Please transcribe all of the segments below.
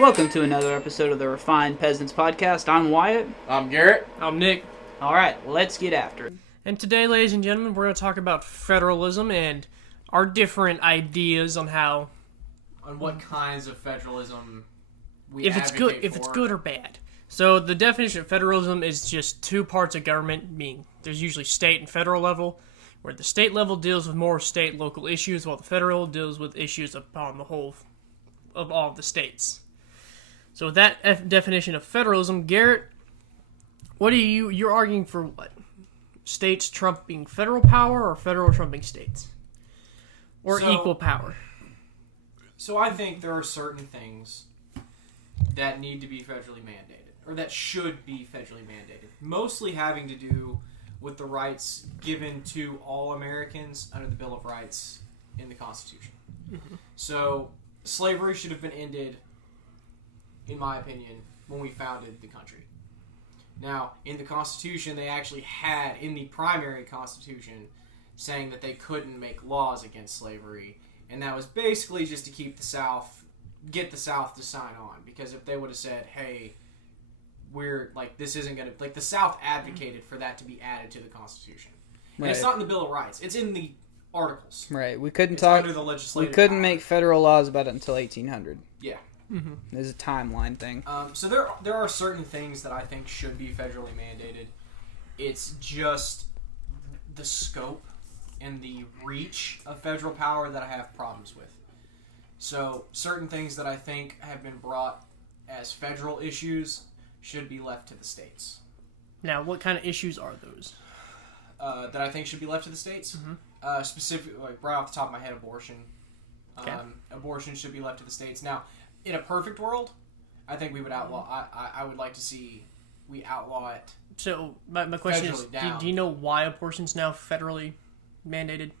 Welcome to another episode of the Refined Peasants podcast. I'm Wyatt. I'm Garrett. I'm Nick. All right, let's get after it. And today, ladies and gentlemen, we're going to talk about federalism and our different ideas on how, On what kinds of federalism we if it's good, advocate if it's for. good or bad. So the definition of federalism is just two parts of government, meaning there's usually state and federal level, where the state level deals with more state and local issues, while the federal deals with issues upon the whole of all of the states. So with that definition of federalism, Garrett, what are you're arguing for what? States trumping federal power or federal trumping states? Or equal power? So I think there are certain things that need to be federally mandated, or that should be federally mandated, mostly having to do with the rights given to all Americans under the Bill of Rights in the Constitution. Mm-hmm. So slavery should have been ended, in my opinion, when we founded the country. Now, in the Constitution, they actually had, in the primary Constitution, saying that they couldn't make laws against slavery, and that was basically just to keep the South, get the South to sign on, because if they would have said, hey, we're, like, this isn't going to, like, the South advocated for that to be added to the Constitution. And Right. it's not in the Bill of Rights, it's in the articles. Right, we couldn't It's talk. under the We legislative couldn't power. make federal laws about it until 1800. Yeah. Mm-hmm. There's a timeline thing. So there are certain things that I think should be federally mandated. It's just the scope and the reach of federal power that I have problems with. So certain things that I think have been brought as federal issues should be left to the states. Now, what kind of issues are those? That I think should be left to the states. Mm-hmm. Specifically, like right off the top of my head, abortion. Okay. Abortion should be left to the states. Now, in a perfect world, I think we would outlaw. I would like to see we outlaw it. So, my question is, Federally down. do you know why abortion's now federally mandated?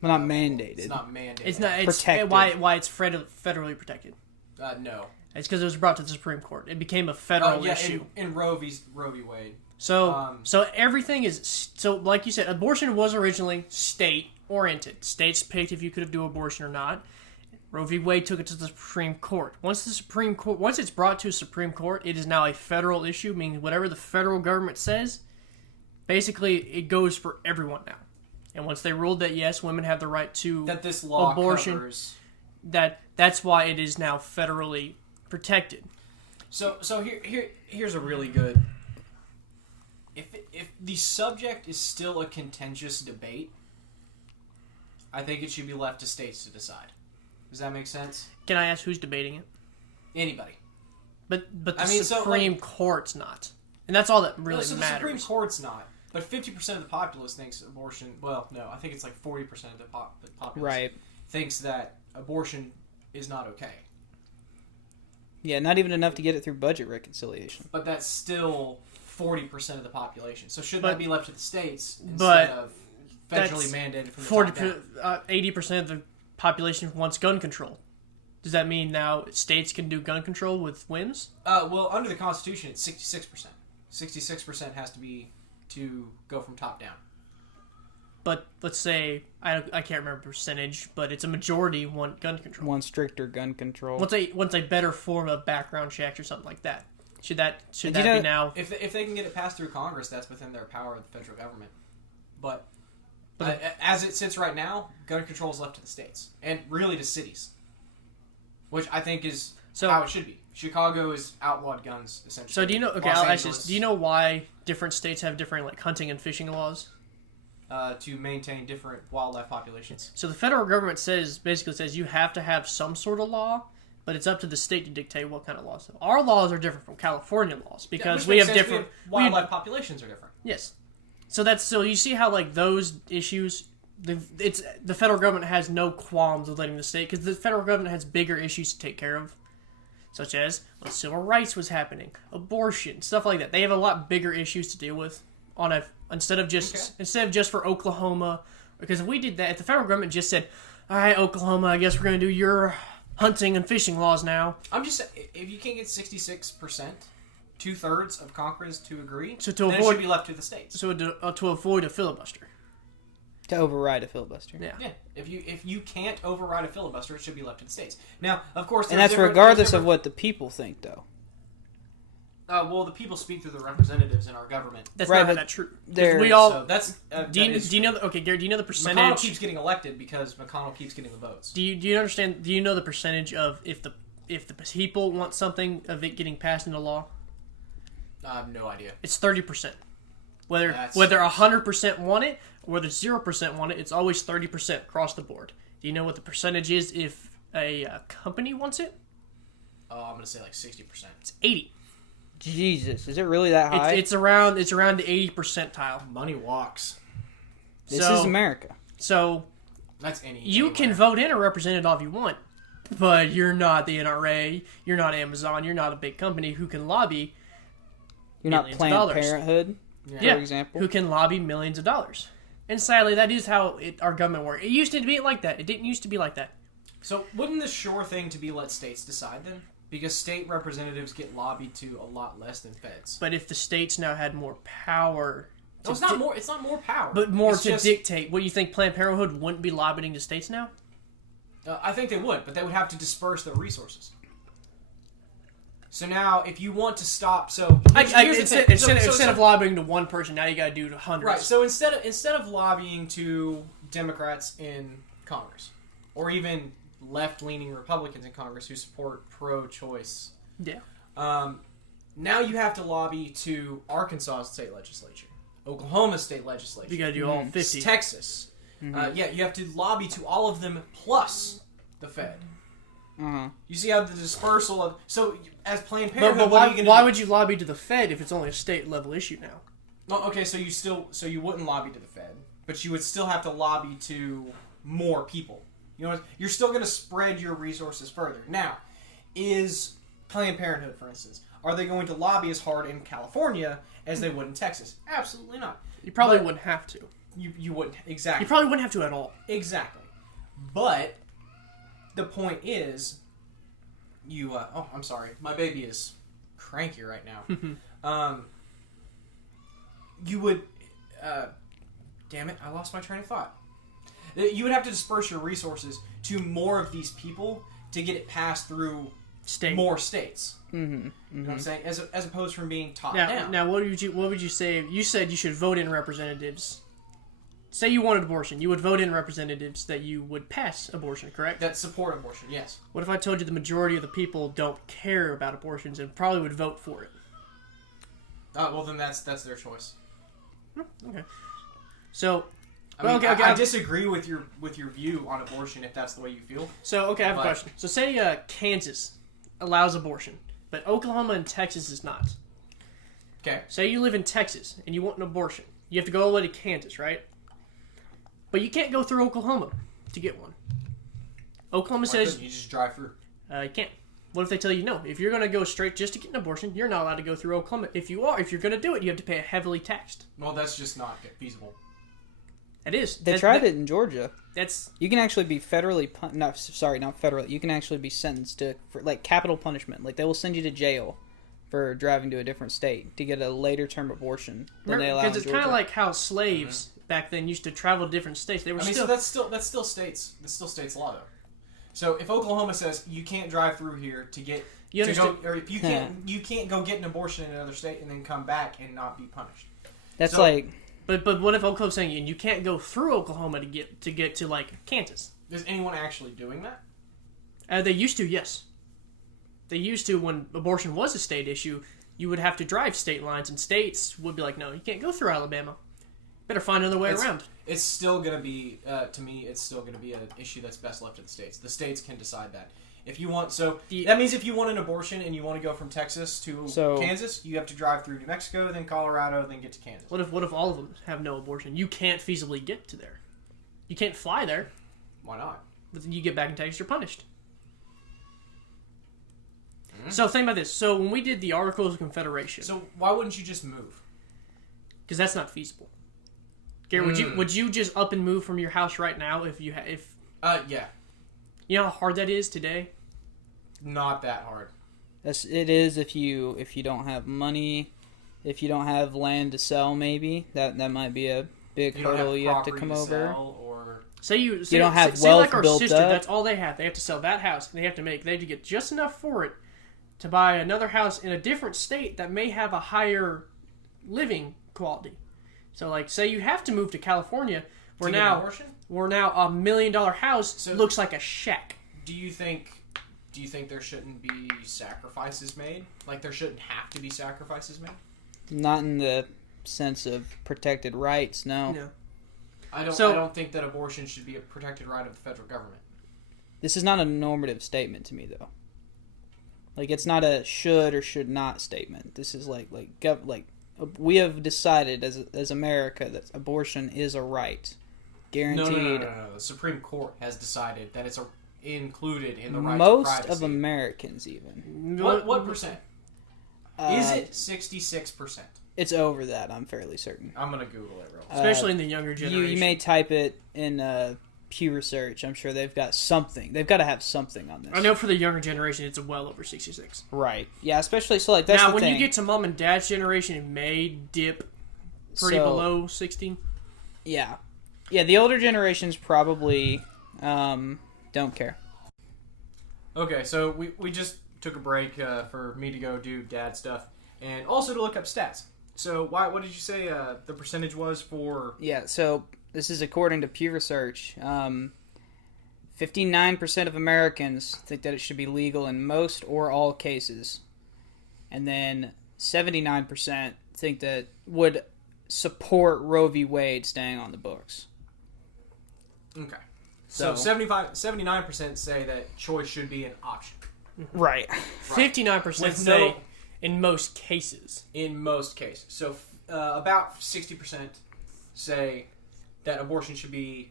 Well, not mandated. It's not mandated. It's not. It's Protected. why it's federally protected. No. It's because it was brought to the Supreme Court. It became a federal issue. In Roe v. Wade. So everything is like you said, abortion was originally state oriented. States picked if you could do abortion or not. Roe v. Wade took it to the Supreme Court. Once it's brought to a Supreme Court, it is now a federal issue, meaning whatever the federal government says, basically it goes for everyone now. And once they ruled that yes, women have the right to That this law abortion, covers. that's why it is now federally protected. So here's a really good. If the subject is still a contentious debate, I think it should be left to states to decide. Does that make sense? Can I ask who's debating it? Anybody. But the I mean, Supreme Court's not, and that's all that really so matters. the Supreme Court's not. But 50% of the populace thinks abortion. Well, no, I think it's like 40% of the populace Right. thinks that abortion is not okay. Yeah, not even enough to get it through budget reconciliation. But that's still 40% of the population. So shouldn't But- that be left to the states but instead of federally mandated from the 40, top down? 80% of the population wants gun control. Does that mean now states can do gun control with whims? Well, under the Constitution, it's 66%. 66% has to be to go from top down. But let's say I can't remember the percentage, but it's a majority want gun control. One stricter gun control. What's a better form of background checks or something like that? Should that you be know- now? If they can get it passed through Congress, that's within their power of the federal government. But as it sits right now, gun control is left to the states and really to cities, which I think is how it should be. Chicago is outlawed guns essentially. So do you know? Okay, Los I'll ask Angeles, this. Do you know why different states have different like hunting and fishing laws? to maintain different wildlife populations? So the federal government basically says you have to have some sort of law, but it's up to the state to dictate what kind of laws. Our laws are different from California laws because Which we makes have sense. different Wildlife populations are different. Yes. So you see how like those issues, the federal government has no qualms with letting the state, because the federal government has bigger issues to take care of, such as when civil rights was happening, abortion, stuff like that. They have a lot bigger issues to deal with instead of just for Oklahoma. Because if we did that, if the federal government just said, "All right, Oklahoma, I guess we're going to do your hunting and fishing laws now," I'm just saying, if you can't get 66%, 2/3 of Congress to agree, So then it should be left to the states. to avoid a filibuster. To override a filibuster. Yeah. Yeah, if you can't override a filibuster, it should be left to the states. Now, of course, And that's regardless of what the people think, though. Well, the people speak through the representatives in our government. That's Right, not but that true. they're- We all. So that's do you know? Okay, Gary. Do you know the percentage? McConnell keeps getting elected because McConnell keeps getting the votes. Do you understand? Do you know the percentage of if the people want something of it getting passed into law? I have no idea. It's 30%. Whether That's- 100% want it or whether 0% want it, it's always 30% across the board. Do you know what the percentage is if a company wants it? I'm gonna say like 60%. It's 80. Jesus, is it really that high? It's around the 80 percentile. Money walks. This So- is America. So That's any. you can vote in a representative all you want, but you're not the NRA, you're not Amazon, you're not a big company who can lobby. You're not millions of Planned dollars. Parenthood, Yeah, for example. who can lobby millions of dollars. And sadly, that is how our government works. It used to be like that. It didn't used to be like that. So wouldn't the sure thing to be let states decide then? Because state representatives get lobbied to a lot less than feds. But if the states now had more power, No, it's not more. It's not more power. but more It's to just- dictate, what do you think Planned Parenthood wouldn't be lobbying the states now? I think they would, but they would have to disperse their resources. So now, if you want to stop, here's the thing. Instead of lobbying to one person, now you got to do to hundreds. Right. So instead of lobbying to Democrats in Congress, or even left-leaning Republicans in Congress who support pro-choice, Yeah. now you have to lobby to Arkansas state legislature, Oklahoma state legislature, You got to do all 50. Texas. Yeah, you have to lobby to all of them plus the Fed. Uh-huh. You see how the dispersal of as Planned But, Parenthood. why, what are you why gonna would you lobby to the Fed if it's only a state level issue now? Oh, okay, so you wouldn't lobby to the Fed, but you would still have to lobby to more people. You know, you're still going to spread your resources further. Now, is Planned Parenthood, for instance, are they going to lobby as hard in California as they would in Texas? Absolutely not. You probably But- wouldn't have to. You wouldn't exactly. You probably wouldn't have to at all. Exactly. But the point is, oh, I'm sorry, my baby is cranky right now. You would, damn it, I lost my train of thought. You would have to disperse your resources to more of these people to get it passed through State. more states. Mm-hmm. You know what I'm saying? As opposed from being top Now, down. now, what would you say? You said you should vote in representatives. Say you wanted abortion, you would vote in representatives that you would pass abortion, correct? That support abortion, yes. What if I told you the majority of the people don't care about abortions and probably would vote for it? Well, then that's their choice. Okay. So, I mean, okay, I disagree with your view on abortion if that's the way you feel. I have a But- question. So, say Kansas allows abortion, but Oklahoma and Texas is not. Okay. Say you live in Texas and you want an abortion. You have to go all the way to Kansas, right? But you can't go through Oklahoma to get one. Oklahoma Why says couldn't you just drive through? you can't. What if they tell you no? If you're going to go straight just to get an abortion, you're not allowed to go through Oklahoma. If you're going to do it, you have to pay a heavily taxed. Well, that's just not feasible. It is. They tried it in Georgia. That's You can actually be federally not federally. You can actually be sentenced to for, like capital punishment. Like they will send you to jail for driving to a different state to get a later term abortion than they allow in because it's Georgia. kind of like how slaves back then used to travel to different states. They were So that's still states law though. So if Oklahoma says you can't drive through here to get You to go, understand- or if you can't go get an abortion in another state and then come back and not be punished. That's so- like But what if Oklahoma's saying you can't go through Oklahoma to get to like Kansas? Is anyone actually doing that? They used to, yes. They used to when abortion was a state issue. You would have to drive state lines, and states would be like, "No, you can't go through Alabama. Better find another way around." It's still going to be, to me, it's still going to be an issue that's best left to the states. The states can decide that. If you want, that means if you want an abortion and you want to go from Texas to Kansas, you have to drive through New Mexico, then Colorado, then get to Kansas. What if all of them have no abortion? You can't feasibly get to there. You can't fly there. Why not? But then you get back in Texas, you're punished. So think about this. So when we did the Articles of Confederation, So why wouldn't you just move? because that's not feasible. Gary, would you just up and move from your house right now if Yeah. you know how hard that is today? Not that hard. it is if you don't have money, if you don't have land to sell. Maybe that might be a big You don't hurdle have you have to property come over. sell, or Say you don't have say wealth like our built sister, up. that's all they have. They have to sell that house, and they have to get just enough for it to buy another house in a different state that may have a higher living quality. So, like, say you have to move to California, where to get an now abortion? where now $1 million house So- looks like a shack. Do you think there shouldn't be sacrifices made? Like there shouldn't have to be sacrifices made? Not in the sense of protected rights, no. No. I So- don't think that abortion should be a protected right of the federal government. This is not a normative statement to me, though. Like, it's not a should or should not statement. This is like we have decided as America that abortion is a right, guaranteed. No. The Supreme Court has decided that it's included in the right to Most privacy. of Americans, even. What percent? Is it 66%? It's over that. I'm fairly certain. I'm gonna Google it real quick. Especially in the younger generation. You may type it in Pew Research. I'm sure they've got something. They've got to have something on this. I know for the younger generation, it's well over 66. Right. Yeah. Especially so. Like that's now, the when thing. you get to mom and dad's generation, it may dip pretty So- below 60. Yeah. The older generations probably don't care. Okay, so we just took a break for me to go do dad stuff and also to look up stats. So what did you say the percentage was for? Yeah. So this is according to Pew Research. 59% of Americans think that it should be legal in most or all cases, and then 79% think that would support Roe v. Wade staying on the books. Okay. So 79% say that choice should be an option. Right. 59% With say no- in most cases. In most cases. So about 60% say that abortion should be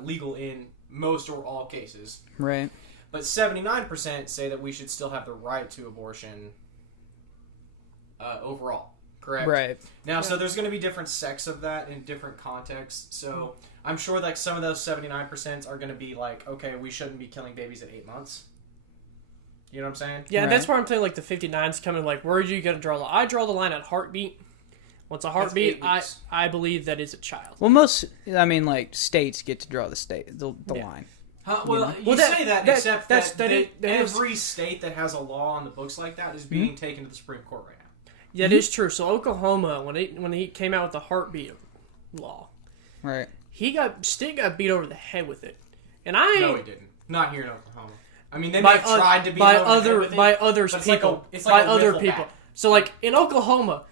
legal in most or all cases. Right. But 79% say that we should still have the right to abortion overall. Correct? Right. Now, so there's going to be different sects of that in different contexts. So I'm sure like some of those 79% are going to be like, okay, we shouldn't be killing babies at 8 months. You know what I'm saying? Yeah, Right. that's where I'm saying like the 59's coming. Like, where are you going to draw the? I draw the line at heartbeat. Once a heartbeat, 8 weeks. I believe that is a child. Well, like states get to draw the line. Well, you Well, say that, except that is- every state that has a law on the books like that is being taken to the Supreme Court right now. That is true. So Oklahoma, when he came out with the heartbeat law, Right. Stig got beat over the head with it, and No, he didn't. Not here in Oklahoma. I mean, they may by have tried to beat by him over the head other with it, by others but people it's like by a other wiffle people. bat. So like in Oklahoma,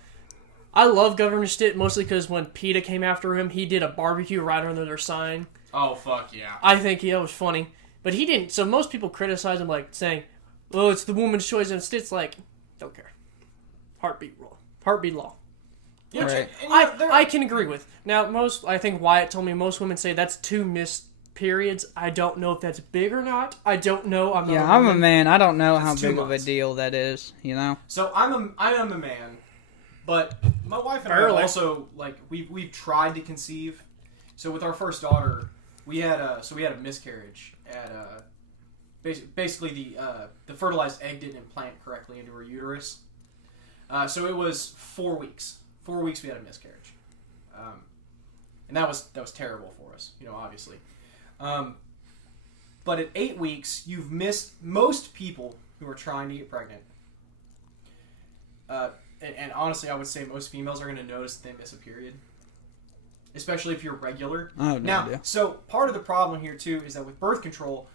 I love Governor Stitt mostly because when PETA came after him, he did a barbecue right under their sign. Oh, fuck yeah. I think that was funny, but he didn't. So most people criticize him like saying, "Oh, it's the woman's choice," and Stitt's like, "Don't care." Heartbeat law. Yeah, Right. and, you know, I can agree with. Now, I think Wyatt told me most women say that's 2 missed periods. I don't know if that's big or not. I don't know. I'm not Yeah, I'm a woman. man. I don't know how That's 2 big of a months. deal that is. You know. So I am a man, but my wife and I Barely. also like we've tried to conceive. So with our first daughter, we had a miscarriage at basically the fertilized egg didn't implant correctly into her uterus. So it was 4 weeks. 4 weeks we had a miscarriage, and that was terrible for us, obviously. But at 8 weeks, you've missed most people who are trying to get pregnant. And honestly, I would say most females are going to notice that they miss a period, especially if you're regular. I have no Now, idea. so part of the problem here too is that with birth control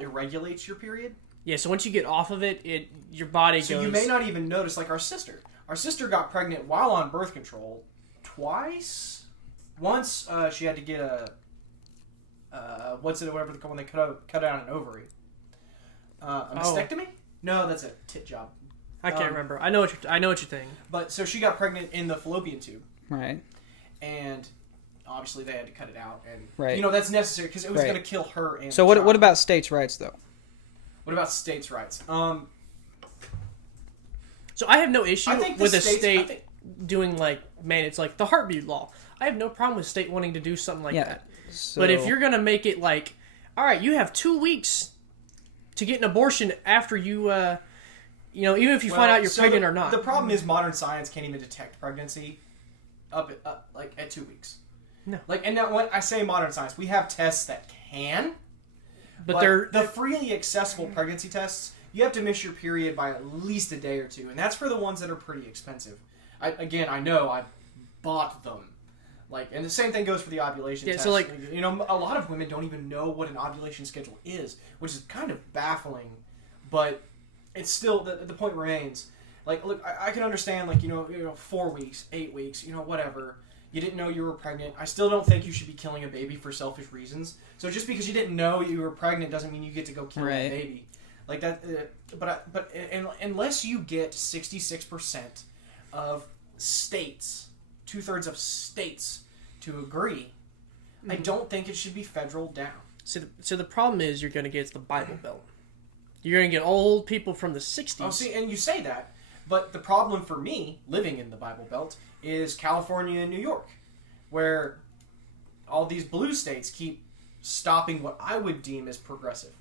irregulates your period. Yeah, so once you get off of it, your body So goes. you may not even notice, like our sister. Our sister got pregnant while on birth control twice. Once she had to get a when they cut out an ovary. A mastectomy? No, that's a tit job. I can't remember. I know what you're thinking. But so she got pregnant in the fallopian tube, Right. and obviously they had to cut it out, and Right. that's necessary because it was Right. going to kill her. And So the what child. about states' rights though? What about states' rights? So I have no issue I think the with a states- I state think- doing it's like the heartbeat law. I have no problem with state wanting to do something like Yeah. that. So, But if you're gonna make it like, all right, you have 2 weeks to get an abortion after you, even if you find out you're pregnant or not. The problem is modern science can't even detect pregnancy. like at 2 weeks. No. Like, and now when I say modern science, we have tests that can, But they're the freely accessible pregnancy tests. You have to miss your period by at least a day or two, and that's for the ones that are pretty expensive. I know I bought them. Like, and the same thing goes for the ovulation test. So like, you know, a lot of women don't even know what an ovulation schedule is, which is kind of baffling, but it's still, the point remains. Like, look, I can understand, like, you know, 4 weeks, 8 weeks, you know, whatever. You didn't know you were pregnant. I still don't think you should be killing a baby for selfish reasons. So just because you didn't know you were pregnant doesn't mean you get to go kill a baby. Like that, unless you get 66% of states, 2/3 of states to agree, I don't think it should be federal down. So the problem is you're going to get the Bible Belt. You're going to get old people from the 60s. Oh, see, and you say that, but the problem for me, living in the Bible Belt, is California and New York, where all these blue states keep stopping what I would deem as progressive.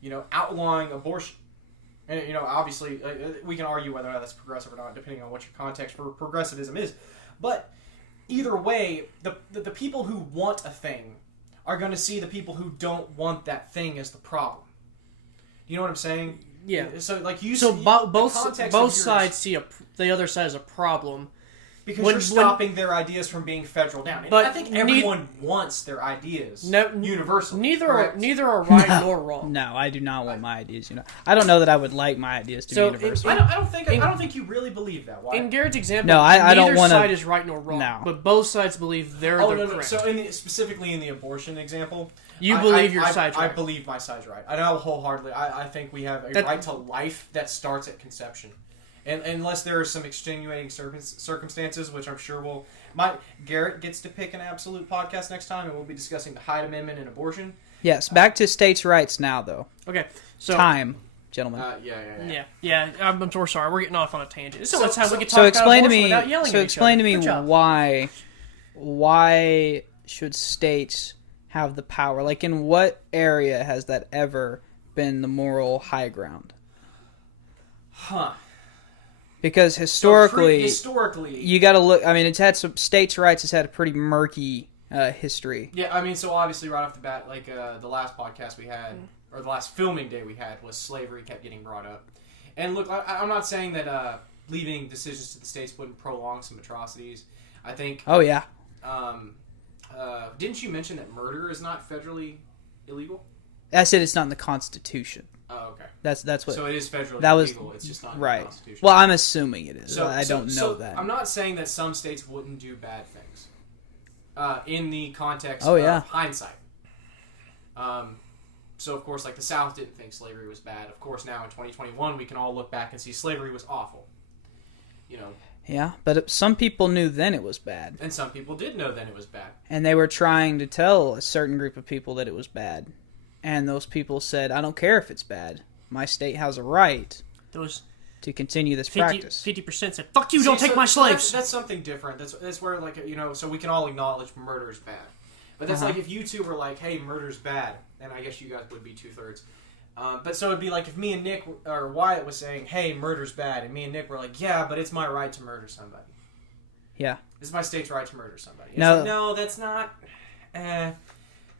You know, outlawing abortion. And, you know, obviously, we can argue whether that's progressive or not, depending on what your context for progressivism is. But either way, the people who want a thing are going to see the people who don't want that thing as the problem. You know what I'm saying? Yeah. So, like, both sides see the other side as a problem. Because you're stopping their ideas from being federal down. And but I think everyone wants their ideas universally. Neither are right nor wrong. No, I do not want my ideas. You know, I don't know that I would like my ideas to be universal. I don't think you really believe that. Why? In Garrett's example, no, I don't want neither side is right nor wrong. No. But both sides believe they're correct. So specifically in the abortion example, you believe your side's right. I believe my side's right. I know wholeheartedly. I think we have a right to life that starts at conception. And unless there are some extenuating circumstances, which I'm sure Garrett gets to pick an absolute podcast next time, and we'll be discussing the Hyde Amendment and abortion. Yes, back to states' rights now, though. Okay, so time, gentlemen. Yeah. I'm so sorry. We're getting off on a tangent. So let's we can talk so explain about to me. Without yelling So at explain to me each other. why should states have the power? Like, in what area has that ever been the moral high ground? Huh. Because historically, you got to look. I mean, it's had some states' rights. Has had a pretty murky history. Yeah, I mean, so obviously, right off the bat, like the last podcast we had, or the last filming day we had, was slavery kept getting brought up. And look, I'm not saying that leaving decisions to the states wouldn't prolong some atrocities. I think. Oh yeah. Didn't you mention that murder is not federally illegal? I said it's not in the Constitution. Oh, okay. That's what. So it is federally legal. It's just not in the Constitution. Well, I'm assuming it is. I don't know so that. I'm not saying that some states wouldn't do bad things. In the context of hindsight. So of course, like the South didn't think slavery was bad. Of course, now in 2021, we can all look back and see slavery was awful. You know. Yeah, but some people knew then it was bad. And some people did know then it was bad. And they were trying to tell a certain group of people that it was bad. And those people said, I don't care if it's bad. My state has a right to continue this practice. 50% said, fuck you, don't take my slaves. That's something different. That's where, like, you know, so we can all acknowledge murder is bad. But that's like if you two were like, hey, murder's bad, and I guess you guys would be 2/3. But so it'd be like if me and Nick, or Wyatt was saying, hey, murder's bad, and me and Nick were like, yeah, but it's my right to murder somebody. Yeah. It's my state's right to murder somebody. No, like, no, that's not...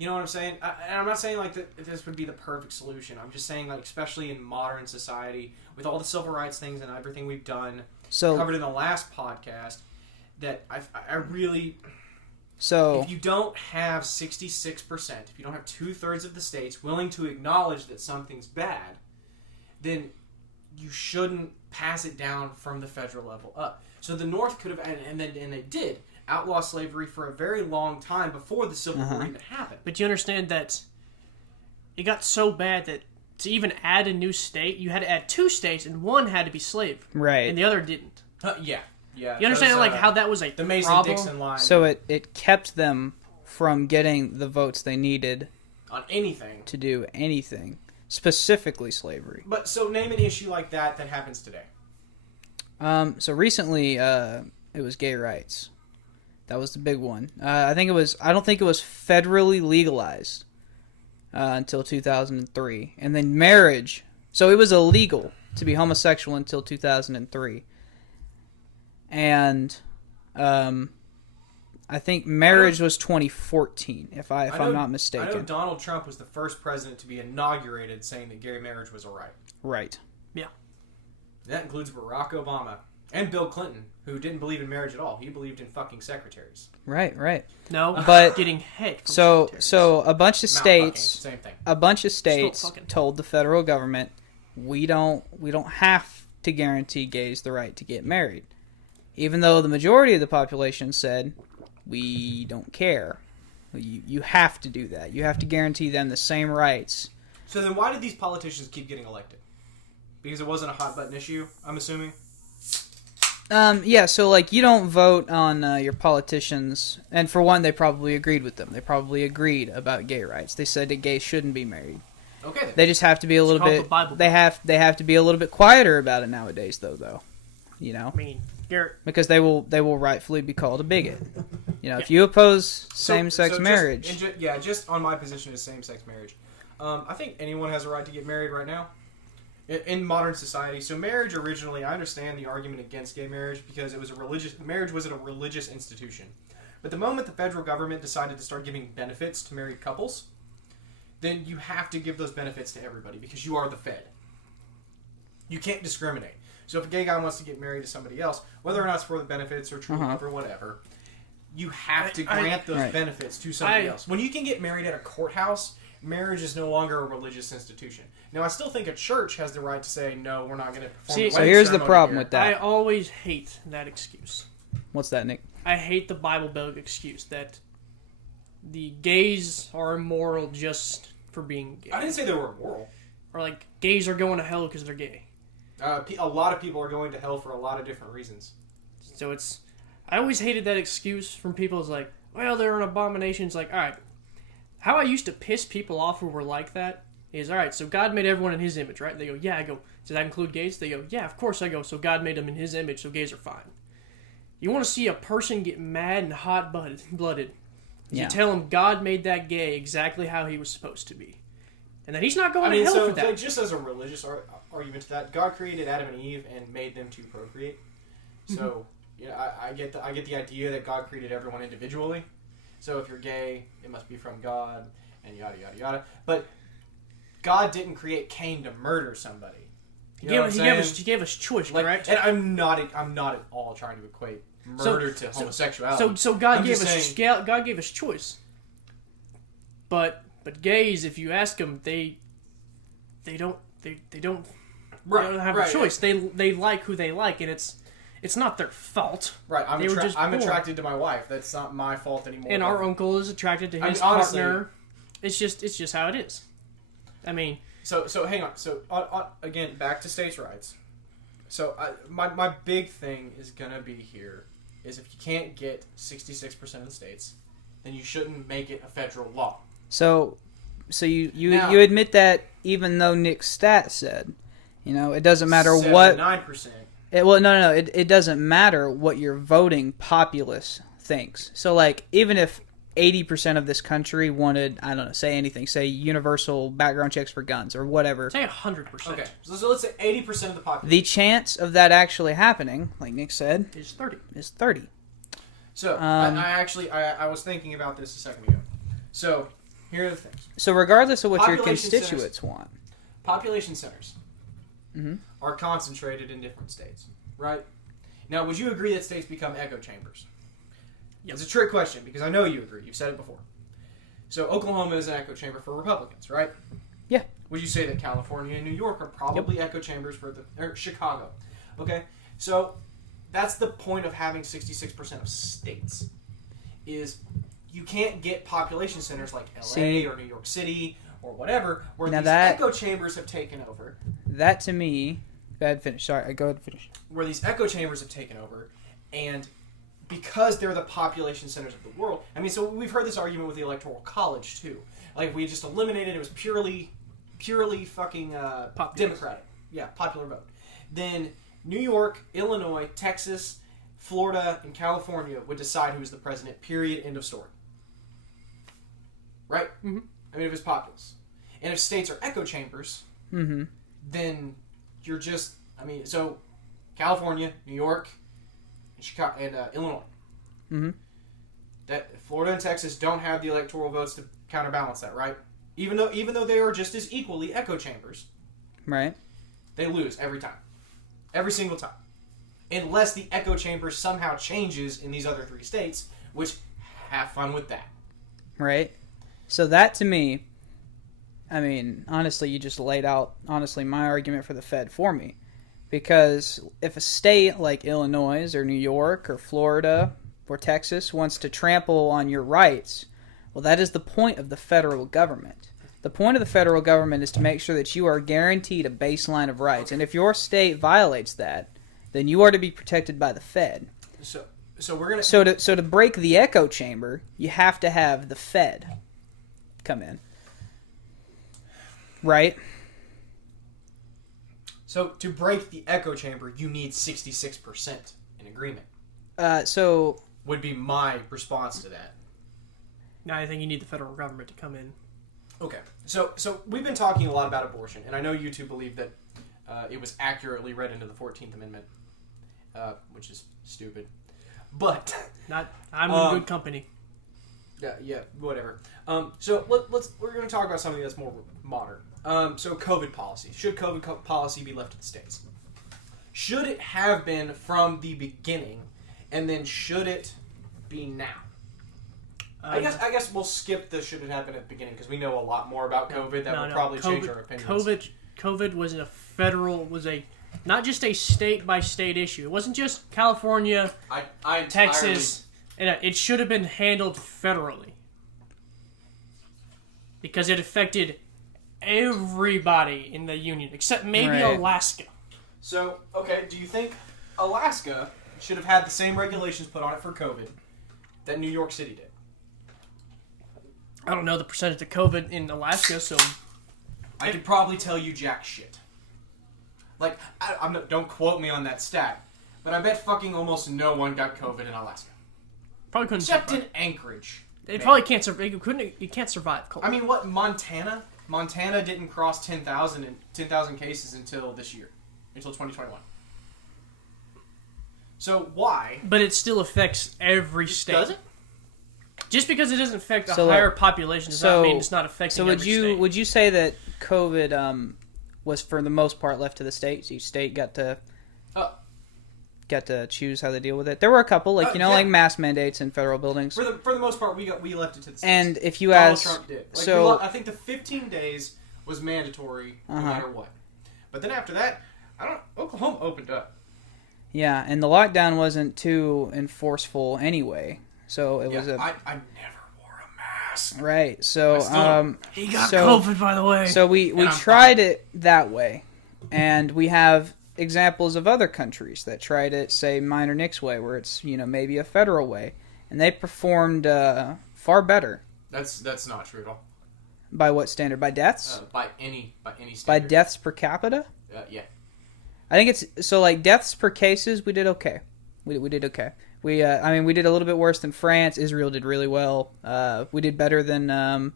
You know what I'm saying? I'm not saying like that this would be the perfect solution. I'm just saying, like, especially in modern society, with all the civil rights things and everything we've done, covered in the last podcast, that I really... So if you don't have 66%, if you don't have 2/3 of the states willing to acknowledge that something's bad, then you shouldn't pass it down from the federal level up. So the North could have, and they did, outlaw slavery for a very long time before the Civil War even happened. But you understand that it got so bad that to even add a new state, you had to add 2 states, and one had to be slave, right, and the other didn't. Yeah. You understand like how that was a the Mason-Dixon line. So it kept them from getting the votes they needed on anything to do anything, specifically slavery. But so name an issue like that happens today. So recently, it was gay rights. That was the big one. I don't think it was federally legalized until 2003, and then marriage. So it was illegal to be homosexual until 2003, and I think marriage was 2014, if I'm not mistaken. I know Donald Trump was the first president to be inaugurated saying that gay marriage was alright. Right. Yeah. That includes Barack Obama and Bill Clinton, who didn't believe in marriage at all. He believed in fucking secretaries. Right. No, but getting head. So a bunch of states, same thing. A bunch of states told the federal government, we don't have to guarantee gays the right to get married, even though the majority of the population said, we don't care. You have to do that. You have to guarantee them the same rights. So then why did these politicians keep getting elected? Because it wasn't a hot button issue, I'm assuming? Yeah, so like you don't vote on your politicians, and for one, they probably agreed with them. They probably agreed about gay rights. They said that gays shouldn't be married. Okay. Then. They just have to be a little bit. They have to be a little bit quieter about it nowadays, though. You know, I mean, Garrett, because they will rightfully be called a bigot. You know, if you oppose same-sex marriage, just on my position as same-sex marriage, I think anyone has a right to get married right now. In modern society. So marriage originally, I understand the argument against gay marriage because marriage wasn't a religious institution. But the moment the federal government decided to start giving benefits to married couples, then you have to give those benefits to everybody because you are the Fed. You can't discriminate. So if a gay guy wants to get married to somebody else, whether or not it's for the benefits or true love or whatever, you have to grant those benefits to somebody else. When you can get married at a courthouse, marriage is no longer a religious institution. Now, I still think a church has the right to say, no, we're not going to perform the wedding ceremony. So here's the problem with that. I always hate that excuse. What's that, Nick? I hate the Bible Belt excuse that the gays are immoral just for being gay. I didn't say they were immoral. Or like, gays are going to hell because they're gay. A lot of people are going to hell for a lot of different reasons. So I always hated that excuse from people. It's like, well, they're an abomination. It's like, all right. How I used to piss people off who were like that is, all right, so God made everyone in his image, right? They go, yeah. I go, does that include gays? They go, yeah, of course. I go, so God made them in his image, so gays are fine. You want to see a person get mad and hot-blooded. You tell him God made that gay exactly how he was supposed to be. And that he's not going to hell for that. So just as a religious argument to that, God created Adam and Eve and made them to procreate. So, I get the idea that God created everyone individually. So if you're gay, it must be from God, and yada, yada, yada. But God didn't create Cain to murder somebody. He gave us choice, correct? And I'm not at all trying to equate murder to homosexuality. So God gave us choice. But gays, if you ask them, they don't have a choice. They like who they like, and it's not their fault. Right, I'm attracted to my wife. That's not my fault anymore. And our uncle is attracted to his partner. It's just how it is. I mean... So hang on. So, again, back to states' rights. So, my big thing is going to be here is if you can't get 66% of the states, then you shouldn't make it a federal law. So you admit that even though Nick's stat said, it doesn't matter what... 9%. It doesn't matter what your voting populace thinks. So, like, even if 80% of this country wanted, I don't know, say anything, say universal background checks for guns or whatever. Say 100%. Okay, so let's say 80% of the population. The chance of that actually happening, like Nick said, is 30. So, I was thinking about this a second ago. So, here are the things. So, regardless of what your constituents want. Population centers are concentrated in different states, right? Now, would you agree that states become echo chambers? Yep. It's a trick question because I know you agree. You've said it before. So Oklahoma is an echo chamber for Republicans, right? Yeah. Would you say that California and New York are probably echo chambers for Chicago? Okay. So that's the point of having 66% of states is you can't get population centers like LA or New York City or whatever where these echo chambers have taken over. That to me... Go ahead, finish. Sorry, go ahead and finish. Where these echo chambers have taken over, and because they're the population centers of the world, I mean, so we've heard this argument with the Electoral College, too. Like, we just eliminated it was purely fucking Democratic. Yeah, popular vote. Then New York, Illinois, Texas, Florida, and California would decide who's the president, period, end of story. Right? Mm-hmm. I mean, if it's populous. And if states are echo chambers, then... you're just, so California, New York, and Chicago, and Illinois. Mm-hmm. That Florida and Texas don't have the electoral votes to counterbalance that, right? Even though they are just as equally echo chambers. Right. They lose every time. Every single time. Unless the echo chamber somehow changes in these other 3 states, which, have fun with that. Right. So that, to me, I mean, honestly, you just laid out, my argument for the Fed for me. Because if a state like Illinois or New York or Florida or Texas wants to trample on your rights, well, that is the point of the federal government. The point of the federal government is to make sure that you are guaranteed a baseline of rights. And if your state violates that, then you are to be protected by the Fed. So we're gonna. So to break the echo chamber, you have to have the Fed come in, right? So to break the echo chamber, you need 66% in agreement. So would be my response to that. Now I think you need the federal government to come in. Okay, so we've been talking a lot about abortion, and I know you two believe that it was accurately read into the 14th Amendment, which is stupid. But I'm in good company. Yeah, whatever. So we're going to talk about something that's more modern. So COVID policy. Should COVID policy be left to the states? Should it have been from the beginning, and then should it be now? I guess we'll skip the should it happen at the beginning because we know a lot more about COVID that will probably change our opinions. COVID was not just a state by state issue. It wasn't just California, Texas, and it should have been handled federally because it affected everybody in the union except maybe Alaska. So, okay, do you think Alaska should have had the same regulations put on it for COVID that New York City did? I don't know the percentage of COVID in Alaska, so I could probably tell you jack shit. Like, don't quote me on that stat, but I bet fucking almost no one got COVID in Alaska. Probably couldn't. Except in Anchorage. They probably can't survive. You can't survive COVID. I mean, what, Montana? Montana didn't cross 10,000 cases until this year, until 2021. So why? But it still affects every state. Does it? Just because it doesn't affect a higher population does not mean it's not affecting every state. So would you say that COVID was for the most part left to the states? Each state got to choose how they deal with it. There were a couple, like mask mandates in federal buildings. For the most part, we left it to the states. And if you Donald ask, Trump did. I think the 15 days was mandatory no matter what. But then after that, Oklahoma opened up. Yeah, and the lockdown wasn't too enforceful anyway. So it was I never wore a mask. Right. So he got COVID, by the way. So we tried it that way, and we have examples of other countries that tried it, say Minor Nick's way, where it's maybe a federal way, and they performed far better. That's not true at all. By what standard? By deaths? By any standard. By deaths per capita? Yeah. I think it's so like deaths per cases. We did okay. We did okay. We did a little bit worse than France. Israel did really well. We did better than I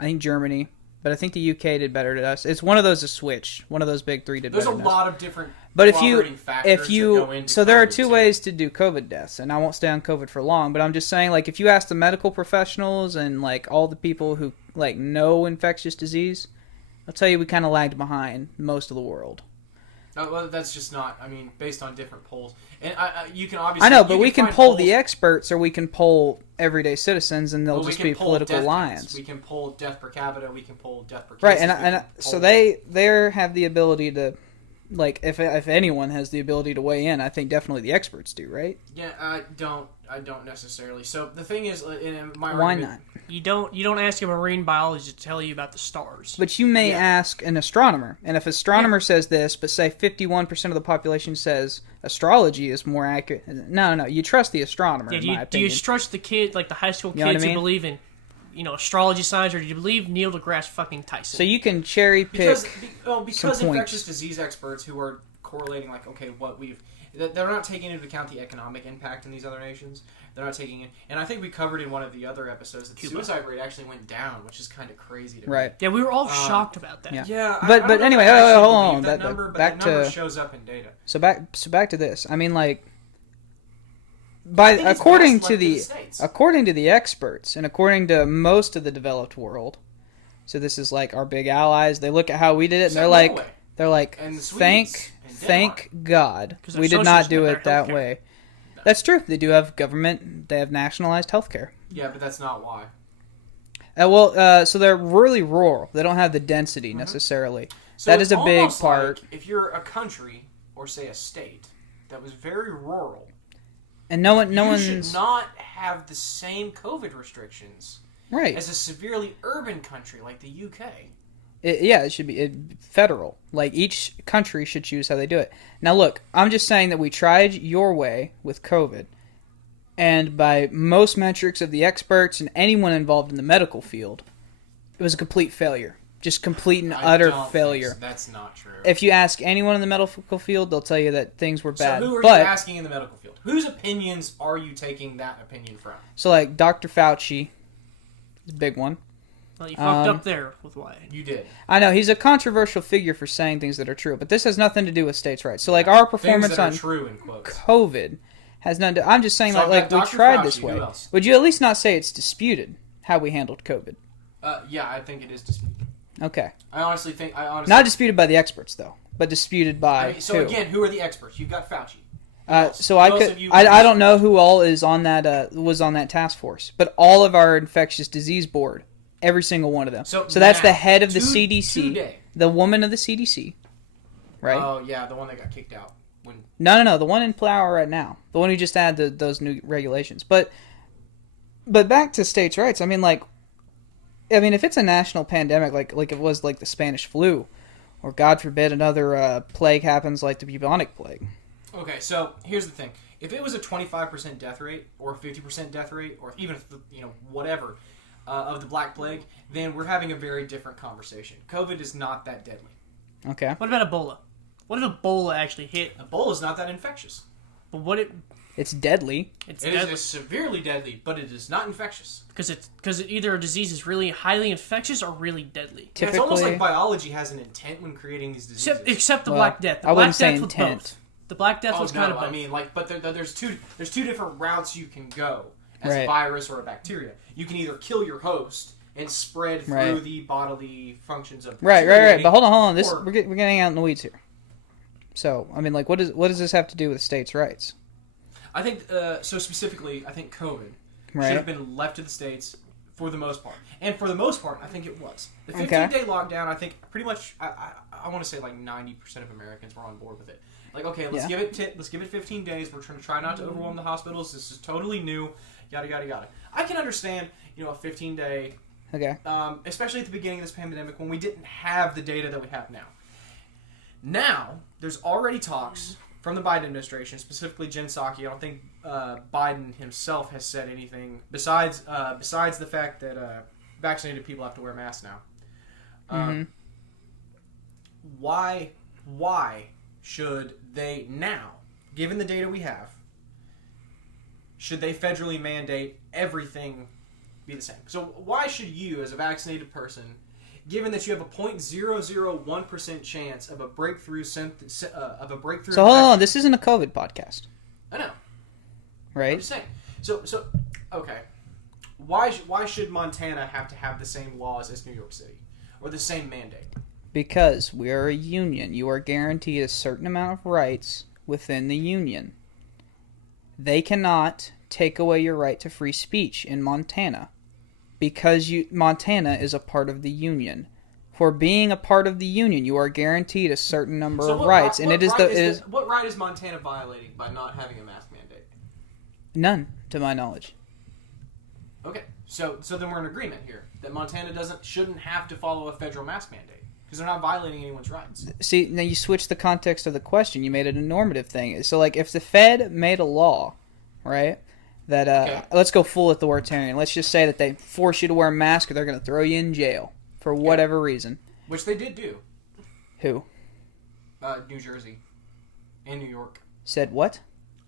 think Germany, but I think the UK did better than us. It's one of those a switch. One of those big three did better. There's than a lot of different. But factors that go into so there are COVID two too. ways to do COVID deaths, and I won't stay on COVID for long. But I'm just saying, like, if you ask the medical professionals and like all the people who like know infectious disease, I'll tell you we kind of lagged behind most of the world. Well, that's just not. I mean, based on different polls, and you can obviously. I know, but we can poll polls, the experts, or we can poll everyday citizens, and they'll just be political lions. We can poll death per capita. We can poll death per case. Right, and so they have the ability to, like, if anyone has the ability to weigh in, I think definitely the experts do, right? Yeah, I don't necessarily. So the thing is, in my why argument, not? You don't ask a marine biologist to tell you about the stars. But you may ask an astronomer, and if an astronomer says this, but say 51% of the population says astrology is more accurate, no, you trust the astronomer. In my opinion. Do you trust the kid, like the high school You know kids what I mean? who believe in, astrology signs, or do you believe Neil deGrasse fucking Tyson? So you can cherry pick because some infectious points. disease experts who are correlating, like, okay, they're not taking into account the economic impact in these other nations. They're not taking it, and I think we covered in one of the other episodes that the suicide rate actually went down, which is kind of crazy to me. Right. Yeah, we were all shocked about that. Yeah, but I don't know anyway, if I actually hold on. believe that number, but back that number to shows up in data. So back to this. I mean, like, by think it's according best to left the states. according to the experts and according to most of the developed world, so this is like our big allies. They look at how we did it, and Except they're like, And the Swedes and thank God 'Cause we they're did not socialists do and it better that healthcare. way. That's true. They do have government. They have nationalized healthcare. Yeah, but that's not why. So they're really rural. They don't have the density necessarily. So That it's is a big almost part. Like if you're a country or say a state that was very rural, And no you one's should not have the same COVID restrictions right. as a severely urban country like the UK. It should be federal. Like, each country should choose how they do it. Now, look, I'm just saying that we tried your way with COVID, and by most metrics of the experts and anyone involved in the medical field, it was a complete failure. Just complete and I utter don't think failure. so. That's not true. If you ask anyone in the medical field, they'll tell you that things were bad. So who are but, you asking in the medical field? Whose opinions are you taking that opinion from? So, like, Dr. Fauci is a big one. Well, you fucked up there with why. You did. I know, he's a controversial figure for saying things that are true, but this has nothing to do with states' rights. So, like, our performance Things that on are true in quotes. COVID has nothing to... I'm just saying, So like, I've got we Dr. tried Fauci, this who way. else? Would you at least not say it's disputed how we handled COVID? Yeah, I think it is disputed. Okay. I honestly think. Not disputed by the experts, though, but disputed by So who? again, who are the experts? You've got Fauci. Who else? So I Who else could... have you I don't know who all is on that was on that task force, but all of our infectious disease board, every single one of them. So that's now, the head of the today- CDC, the woman of the CDC, right? Oh yeah, the one that got kicked out. When No, the one in power right now, the one who just added those new regulations. But back to states' rights. I mean, if it's a national pandemic, like it was like the Spanish flu, or God forbid another plague happens like the bubonic plague. Okay, so here's the thing: if it was a 25% death rate, or a 50% death rate, or even whatever of the Black Plague, then we're having a very different conversation. COVID is not that deadly. Okay. What about Ebola? What if Ebola actually hit? Ebola is not that infectious. But what it? It's deadly. It's It deadly is severely deadly, but it is not infectious. because either a disease is really highly infectious or really deadly. Yeah, it's almost Typically- like biology has an intent when creating these diseases. Except the Well, Black Death. The I Black wouldn't say Death was intent. both. The Black Death Oh, was no, kind of both. I mean, but there's two different routes you can go as Right. a virus or a bacteria. You can either kill your host and spread through Right. the bodily functions of Right. bacteria. But hold on. This Or- we're getting out in the weeds here. So I mean, like, what does this have to do with states' rights? I think so. Specifically, I think COVID Right. should have been left to the states for the most part, and for the most part, I think it was. The Okay. 15-day lockdown, I think pretty much. I want to say like 90% of Americans were on board with it. Like, okay, let's Yeah. give it 15 days. We're trying to try not to overwhelm the hospitals. This is totally new. Yada yada yada. I can understand, a 15-day, Okay. especially at the beginning of this pandemic when we didn't have the data that we have now. Now there's already talks from the Biden administration, specifically Jen Psaki. I don't think Biden himself has said anything besides the fact that vaccinated people have to wear masks now. Why should they now, given the data we have, should they federally mandate everything be the same? So why should you, as a vaccinated person, given that you have a 0.001% chance of a breakthrough So hold infection- on. This isn't a COVID podcast, I know. I'm right? just saying. So okay. Why should Montana have to have the same laws as New York City, or the same mandate? Because we are a union. You are guaranteed a certain amount of rights within the union. They cannot take away your right to free speech in Montana because Montana is a part of the union. For being a part of the union, you are guaranteed a certain number of rights, and what right is Montana violating by not having a mask mandate? none, to my knowledge. Okay, so then we're in agreement here that Montana shouldn't have to follow a federal mask mandate because they're not violating anyone's rights. See, now you switched the context of the question. You made it a normative thing. So, like, if the Fed made a law, right, that, Okay. let's go full authoritarian. Let's just say that they force you to wear a mask or they're going to throw you in jail for whatever reason. Which they did do. Who? New Jersey and New York. Said what?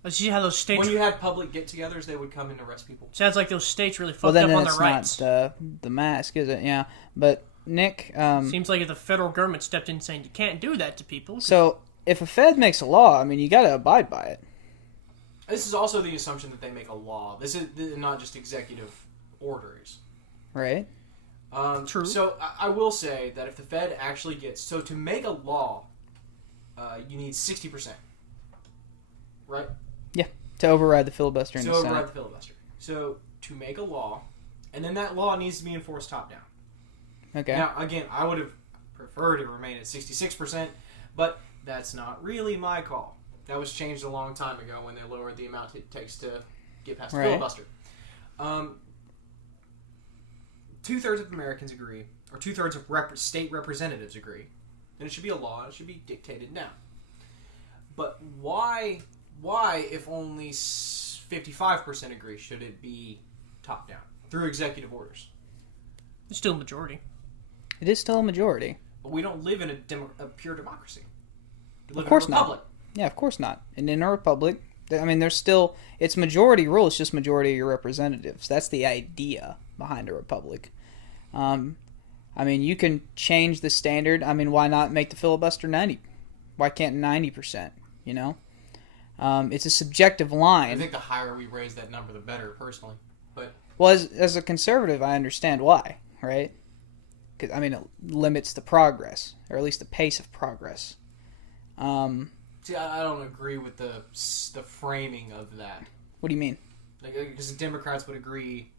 Let's see how those states. When you had public get-togethers, they would come and arrest people. Sounds like those states really Well, fucked then up on their it's rights. not the mask, is it? Yeah. But, Nick, Seems like if the federal government stepped in saying you can't do that to people. so if a Fed makes a law, I mean, you got to abide by it. This is also the assumption that they make a law. This is not just executive orders. Right. True. So I will say that if the Fed actually gets... So to make a law, you need 60%. Right? Yeah. To override the filibuster in the Senate. To override the filibuster. So to make a law, and then that law needs to be enforced top-down. Okay. Now, again, I would have preferred to remain at 66%, but that's not really my call. That was changed a long time ago when they lowered the amount it takes to get past the filibuster. 2/3 of Americans agree, or 2/3 of state representatives agree, and it should be a law. It should be dictated now. But why, if only 55% agree, should it be top down through executive orders? It's still a majority. It is still a majority. But we don't live in a pure democracy. We live Of course in a republic. not. Yeah, of course not. And in a republic, I mean, there's still... It's majority rule. It's just majority of your representatives. That's the idea behind a republic. I mean, you can change the standard. I mean, why not make the filibuster 90? Why can't 90%, you know? It's a subjective line. I think the higher we raise that number, the better, personally. But Well, as a conservative, I understand why, right? 'Cause, I mean, it limits the progress, or at least the pace of progress. see, I don't agree with the framing of that. What do you mean? Because Democrats would agree,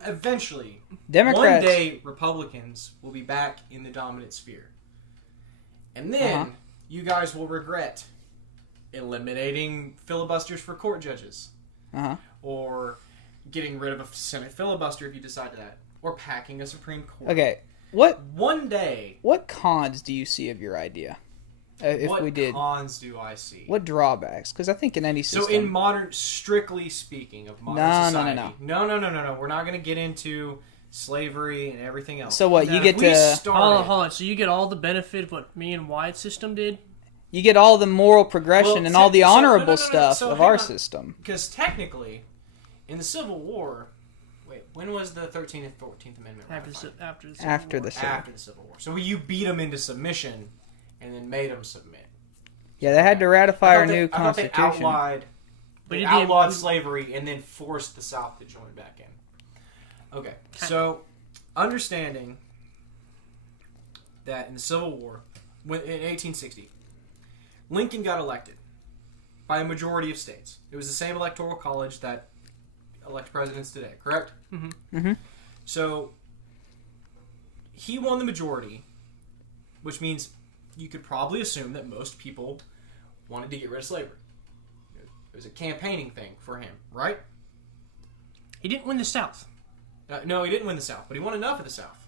eventually, Democrats... one day Republicans will be back in the dominant sphere. And then you guys will regret eliminating filibusters for court judges. Or getting rid of a Senate filibuster if you decide that. Or packing a Supreme Court. Okay, One day... What cons do you see of your idea? If we did... What cons do I see? What drawbacks? Because I think in any system... So in modern... Strictly speaking of modern society... No. We're not going to get into slavery and everything else. So what, you get to... Hold on. So you get all the benefit of what me and Wyatt's system did? You get all the moral progression and all the honorable stuff of our system. Because technically, in the Civil War... Wait, when was the 13th and 14th Amendment ratified? After the Civil War. So you beat them into submission and then made them submit. Yeah, they had to ratify our new constitution. They outlawed slavery and then forced the South to join back in. Okay, so understanding that in the Civil War, in 1860, Lincoln got elected by a majority of states. It was the same electoral college that elect presidents today, correct? So he won the majority, which means you could probably assume that most people wanted to get rid of slavery. It was a campaigning thing for him, right? He didn't win the South. No, he didn't win the South, but he won enough of the South.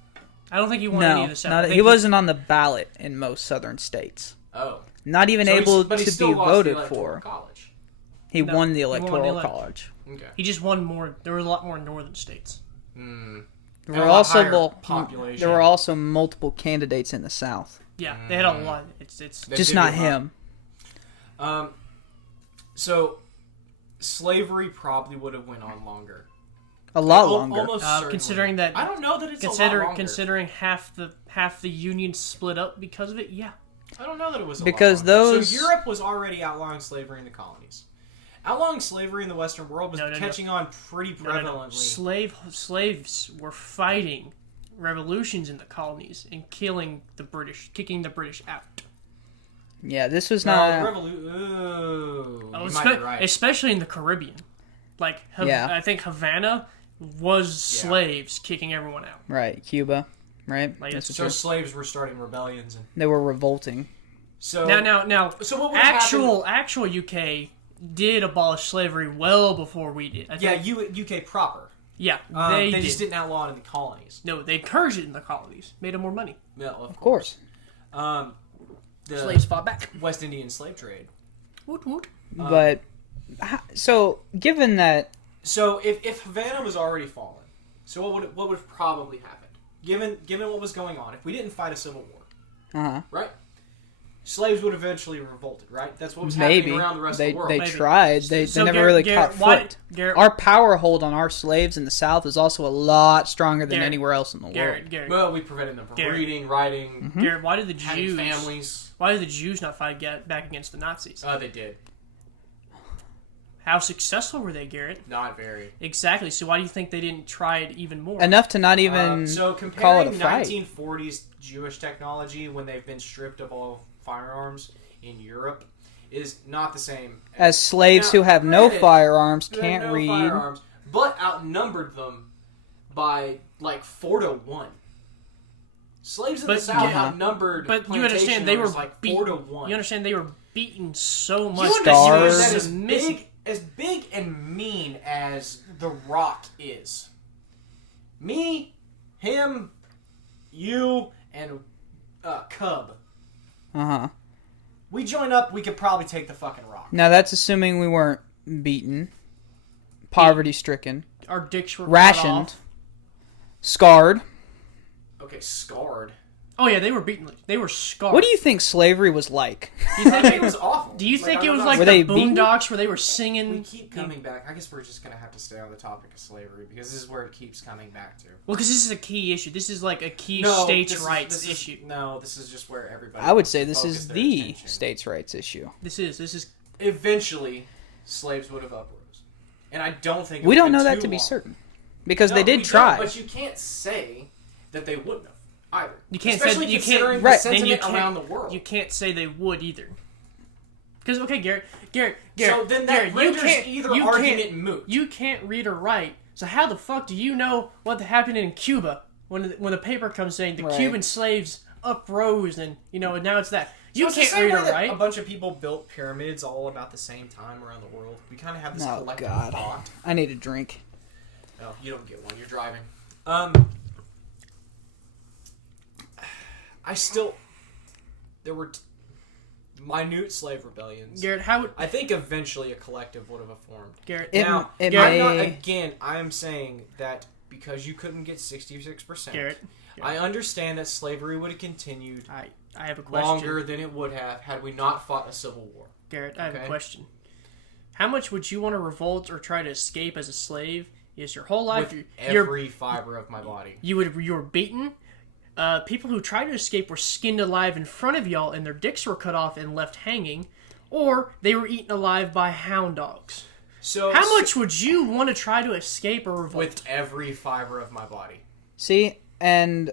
I don't think he won any of the South. He wasn't on the ballot in most southern states. Oh. Not even able to be voted for. College. He won the electoral college. Okay. He just won more. There were a lot more northern states. There were also multiple candidates in the South. Yeah, they had a lot. It's just not him. So slavery probably would have went on longer. A lot longer. Almost considering that, I don't know that it's a lot longer. Considering half the union split up because of it, yeah. I don't know that it was because lot longer. those. So Europe was already outlawing slavery in the colonies. Outlawing slavery in the Western world was catching on pretty prevalently. Slaves were fighting revolutions in the colonies and kicking the British out. Yeah, this was not. Right. Especially in the Caribbean. Like, I think Havana was slaves kicking everyone out. Right, Cuba, right? So slaves were starting rebellions. And they were revolting. So now, so what would actual UK did abolish slavery well before we did. UK proper. Yeah, they just didn't outlaw it in the colonies. No, they encouraged it in the colonies. Made them more money. Yeah, of course. The slaves fought back. West Indian slave trade. Woot woot. But so given that, so if Havana was already fallen, so what would have probably happened? Given what was going on, if we didn't fight a civil war, right? Slaves would eventually have revolted, right? That's what was happening around the rest of the world. They tried. They never really caught foot. Our power hold on our slaves in the South is also a lot stronger than anywhere else in the world. Well, we prevented them from reading, writing. Garrett, why did the Jews not fight back against the Nazis? They did. How successful were they, Garrett? Not very. Exactly. So why do you think they didn't try it even more? Enough to not even So call it comparing a fight. 1940s Jewish technology when they've been stripped of all firearms in Europe is not the same. As slaves Now, who have no granted, firearms, They had can't no read. firearms, but outnumbered them by like 4-1. Slaves in the But South yeah. outnumbered. But you plantation understand they were owners like beat- 4-1. You understand they were beaten so much. You Stars. understand that Submissive. as big and mean as The Rock is. Me, him, you, and Cub. Uh-huh. We join up, we could probably take the fucking Rock. Now that's assuming we weren't beaten, poverty-stricken, Our dicks were cut rationed, off. scarred. Okay, scarred. Oh yeah, they were beaten. They were scarred. What do you think slavery was like? Do you I think think it was awful. Do you think I'm it was not- like Were the they beaten? Boondocks where they were We singing? keep coming back. I guess we're just gonna have to stay on the topic of slavery because this is where it keeps coming back to. Well, because this is a key issue. This is like a key states' rights issue. No, this is just where everybody. I would wants say to this focus is their the attention. states' rights issue. This is Eventually, slaves would have uprose, and I don't think it We would don't know have been that too to be long. certain. Because No, they we did don't, try. but you can't say that they wouldn't have either. You can't Especially say you considering can't. the Right. Then you sentiment can't, around the world. You can't say they would either. Because okay, Garrett, so then that Garrett, renders you can't, either you argument can't, moot. You can't read or write. So how the fuck do you know what happened in Cuba when the paper comes saying the Right. Cuban slaves uprose and and now it's that you So it's the can't same read way or that write. A bunch of people built pyramids all about the same time around the world. We kind of have this Oh, collective God. thought. I need a drink. Oh, you don't get one. You're driving. There were minute slave rebellions. Garrett, how would I think eventually a collective would have formed. Garrett? It- Now, it I'm not, may- again, I am saying that because you couldn't get 66%, Garrett, I understand that slavery would have continued I have a question. longer than it would have had we not fought a civil war. Garrett, I have a Okay. question. How much would you want to revolt or try to escape as a slave? Is your whole life With you're every fiber of my body. you were beaten? People who tried to escape were skinned alive in front of y'all, and their dicks were cut off and left hanging, or they were eaten alive by hound dogs. So How much would you want to try to escape or revolt? with every fiber of my body. See, and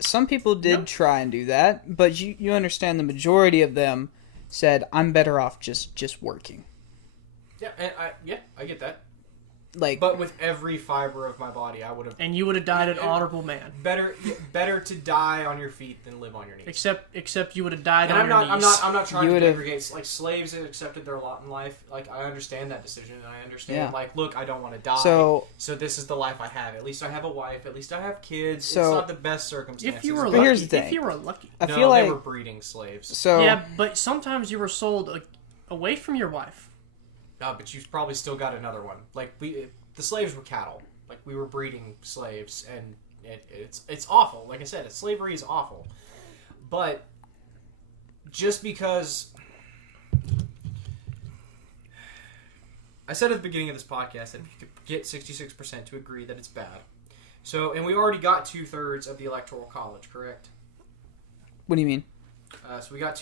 some people did Nope. try and do that, but you understand the majority of them said, I'm better off just working. Yeah, and I get that. Like, But with every fiber of my body, I would have And you would have died an honorable man. better to die on your feet than live on your knees. Except you would have died And on I'm your knees. not trying You to would've- degradate. Like slaves have accepted their lot in life. Like I understand that decision, and I understand. Yeah. Like, look, I don't want to die. So- this is the life I have. At least I have a wife. At least I have kids. So- it's not the best circumstances. If you were But lucky. here's the thing. If you were lucky. I no, feel they like, were breeding slaves. so, Yeah, but sometimes you were sold away from your wife. No, but you've probably still got another one. Like the slaves were cattle. Like we were breeding slaves, and it's awful. Like I said, slavery is awful. But just because I said at the beginning of this podcast that if you could get 66% to agree that it's bad. So, and we already got 2/3 of the electoral college, correct? what do you mean? So he got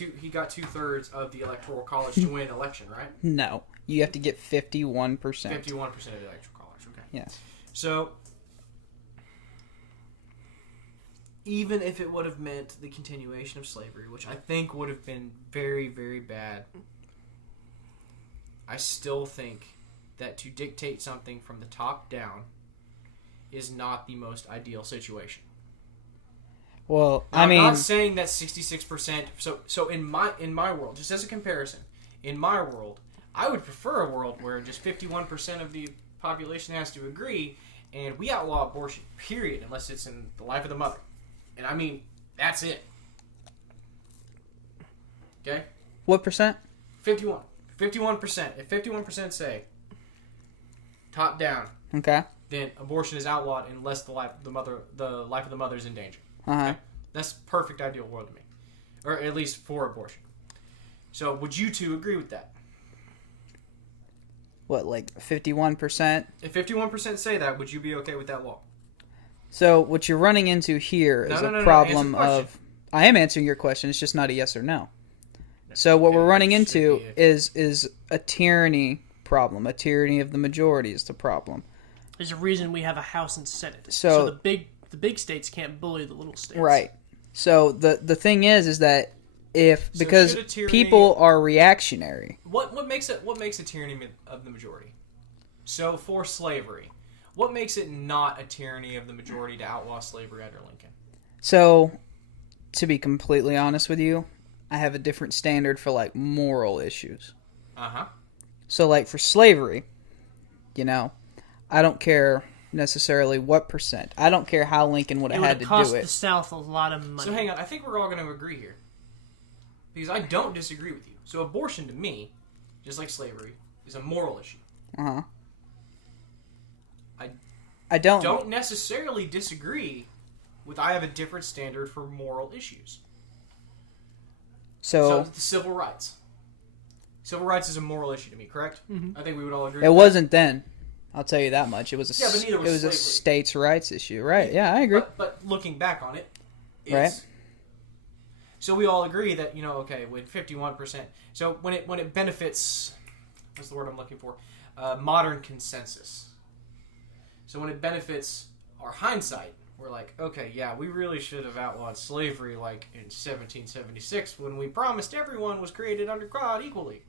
2/3 of the electoral college to win election, right? No. You have to get 51%. 51% of the electoral college. Okay. Yes. So, even if it would have meant the continuation of slavery, which I think would have been very, very bad, I still think that to dictate something from the top down is not the most ideal situation. Well, Now, I mean, I'm not saying that 66%. So in my world, just as a comparison, in my world, I would prefer a world where just 51% of the population has to agree, and we outlaw abortion. Period, unless it's in the life of the mother. And I mean, that's it. Okay, what percent? 51%. If 51% say top down, Okay. then abortion is outlawed unless the life of the mother is in danger. Uh-huh. Okay? That's perfect ideal world to me. Or at least for abortion. So would you two agree with that? What, like 51%? If 51% say that, would you be okay with that law? So what you're running into here is No, a problem answer the of... I am answering your question. It's just not a yes or no. So what we're running It should into be is a tyranny problem. A tyranny of the majority is the problem. There's a reason we have a House and Senate. So the big states can't bully the little states. Right. So the thing is that because should a tyranny- people are reactionary. What makes a tyranny of the majority? So for slavery, what makes it not a tyranny of the majority to outlaw slavery under Lincoln? So, to be completely honest with you, I have a different standard for like moral issues. So like for slavery, I don't care necessarily what percent. I don't care how Lincoln would have had to do It would have cost it. the South a lot of money. So hang on, I think we're all going to agree here. Because I don't disagree with you. So abortion to me, just like slavery, is a moral issue. Uh-huh. I don't don't necessarily disagree with I have a different standard for moral issues. So the civil rights. Civil rights is a moral issue to me, correct? Mm-hmm. I think we would all agree it with wasn't then. I'll tell you that much. It was Yeah, but neither was a slavery. states' rights issue, right? Yeah, I agree. But looking back on it, it's, Right. So we all agree that with 51%. So when it benefits, what's the word I'm looking for? Modern consensus. So when it benefits our hindsight, we're like, okay, yeah, we really should have outlawed slavery like in 1776 when we promised everyone was created under God equally.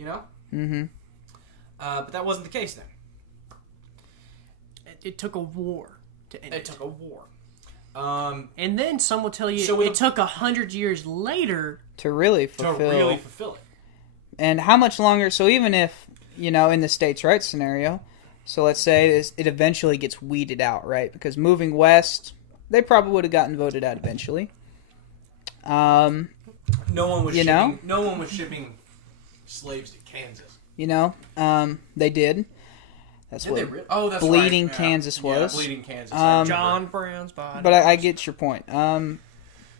Mm-hmm. But that wasn't the case then. It took a war to end it. It took a war. And then some will tell you So it took 100 years later To really to fulfill. really fulfill it. And how much longer? So even if, in the states' rights scenario, so let's say it eventually gets weeded out, right? Because moving west, they probably would have gotten voted out eventually. No one was You shipping, know? No one was shipping slaves to Kansas. They did. That's Did what they really? Oh, that's Bleeding right. Yeah. Kansas was. Yeah, Bleeding Kansas. John Brown's body. But I get your point.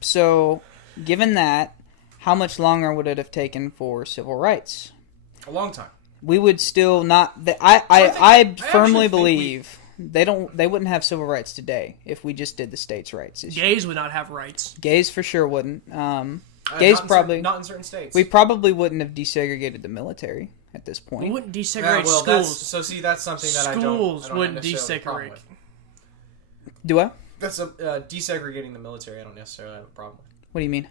So given that, how much longer would it have taken for civil rights? A long time. We would still not. I actually firmly think believe they wouldn't have civil rights today if we just did the states' rights issue. Gays would not have rights. Gays for sure wouldn't. Gays Not in probably not in certain states. we probably wouldn't have desegregated the military at this We point. wouldn't Yeah, desegregate well, schools. that's something that Schools I don't wouldn't necessarily have a problem desegregate. with. Do I? That's desegregating the military. I don't necessarily have a problem with. What do you mean?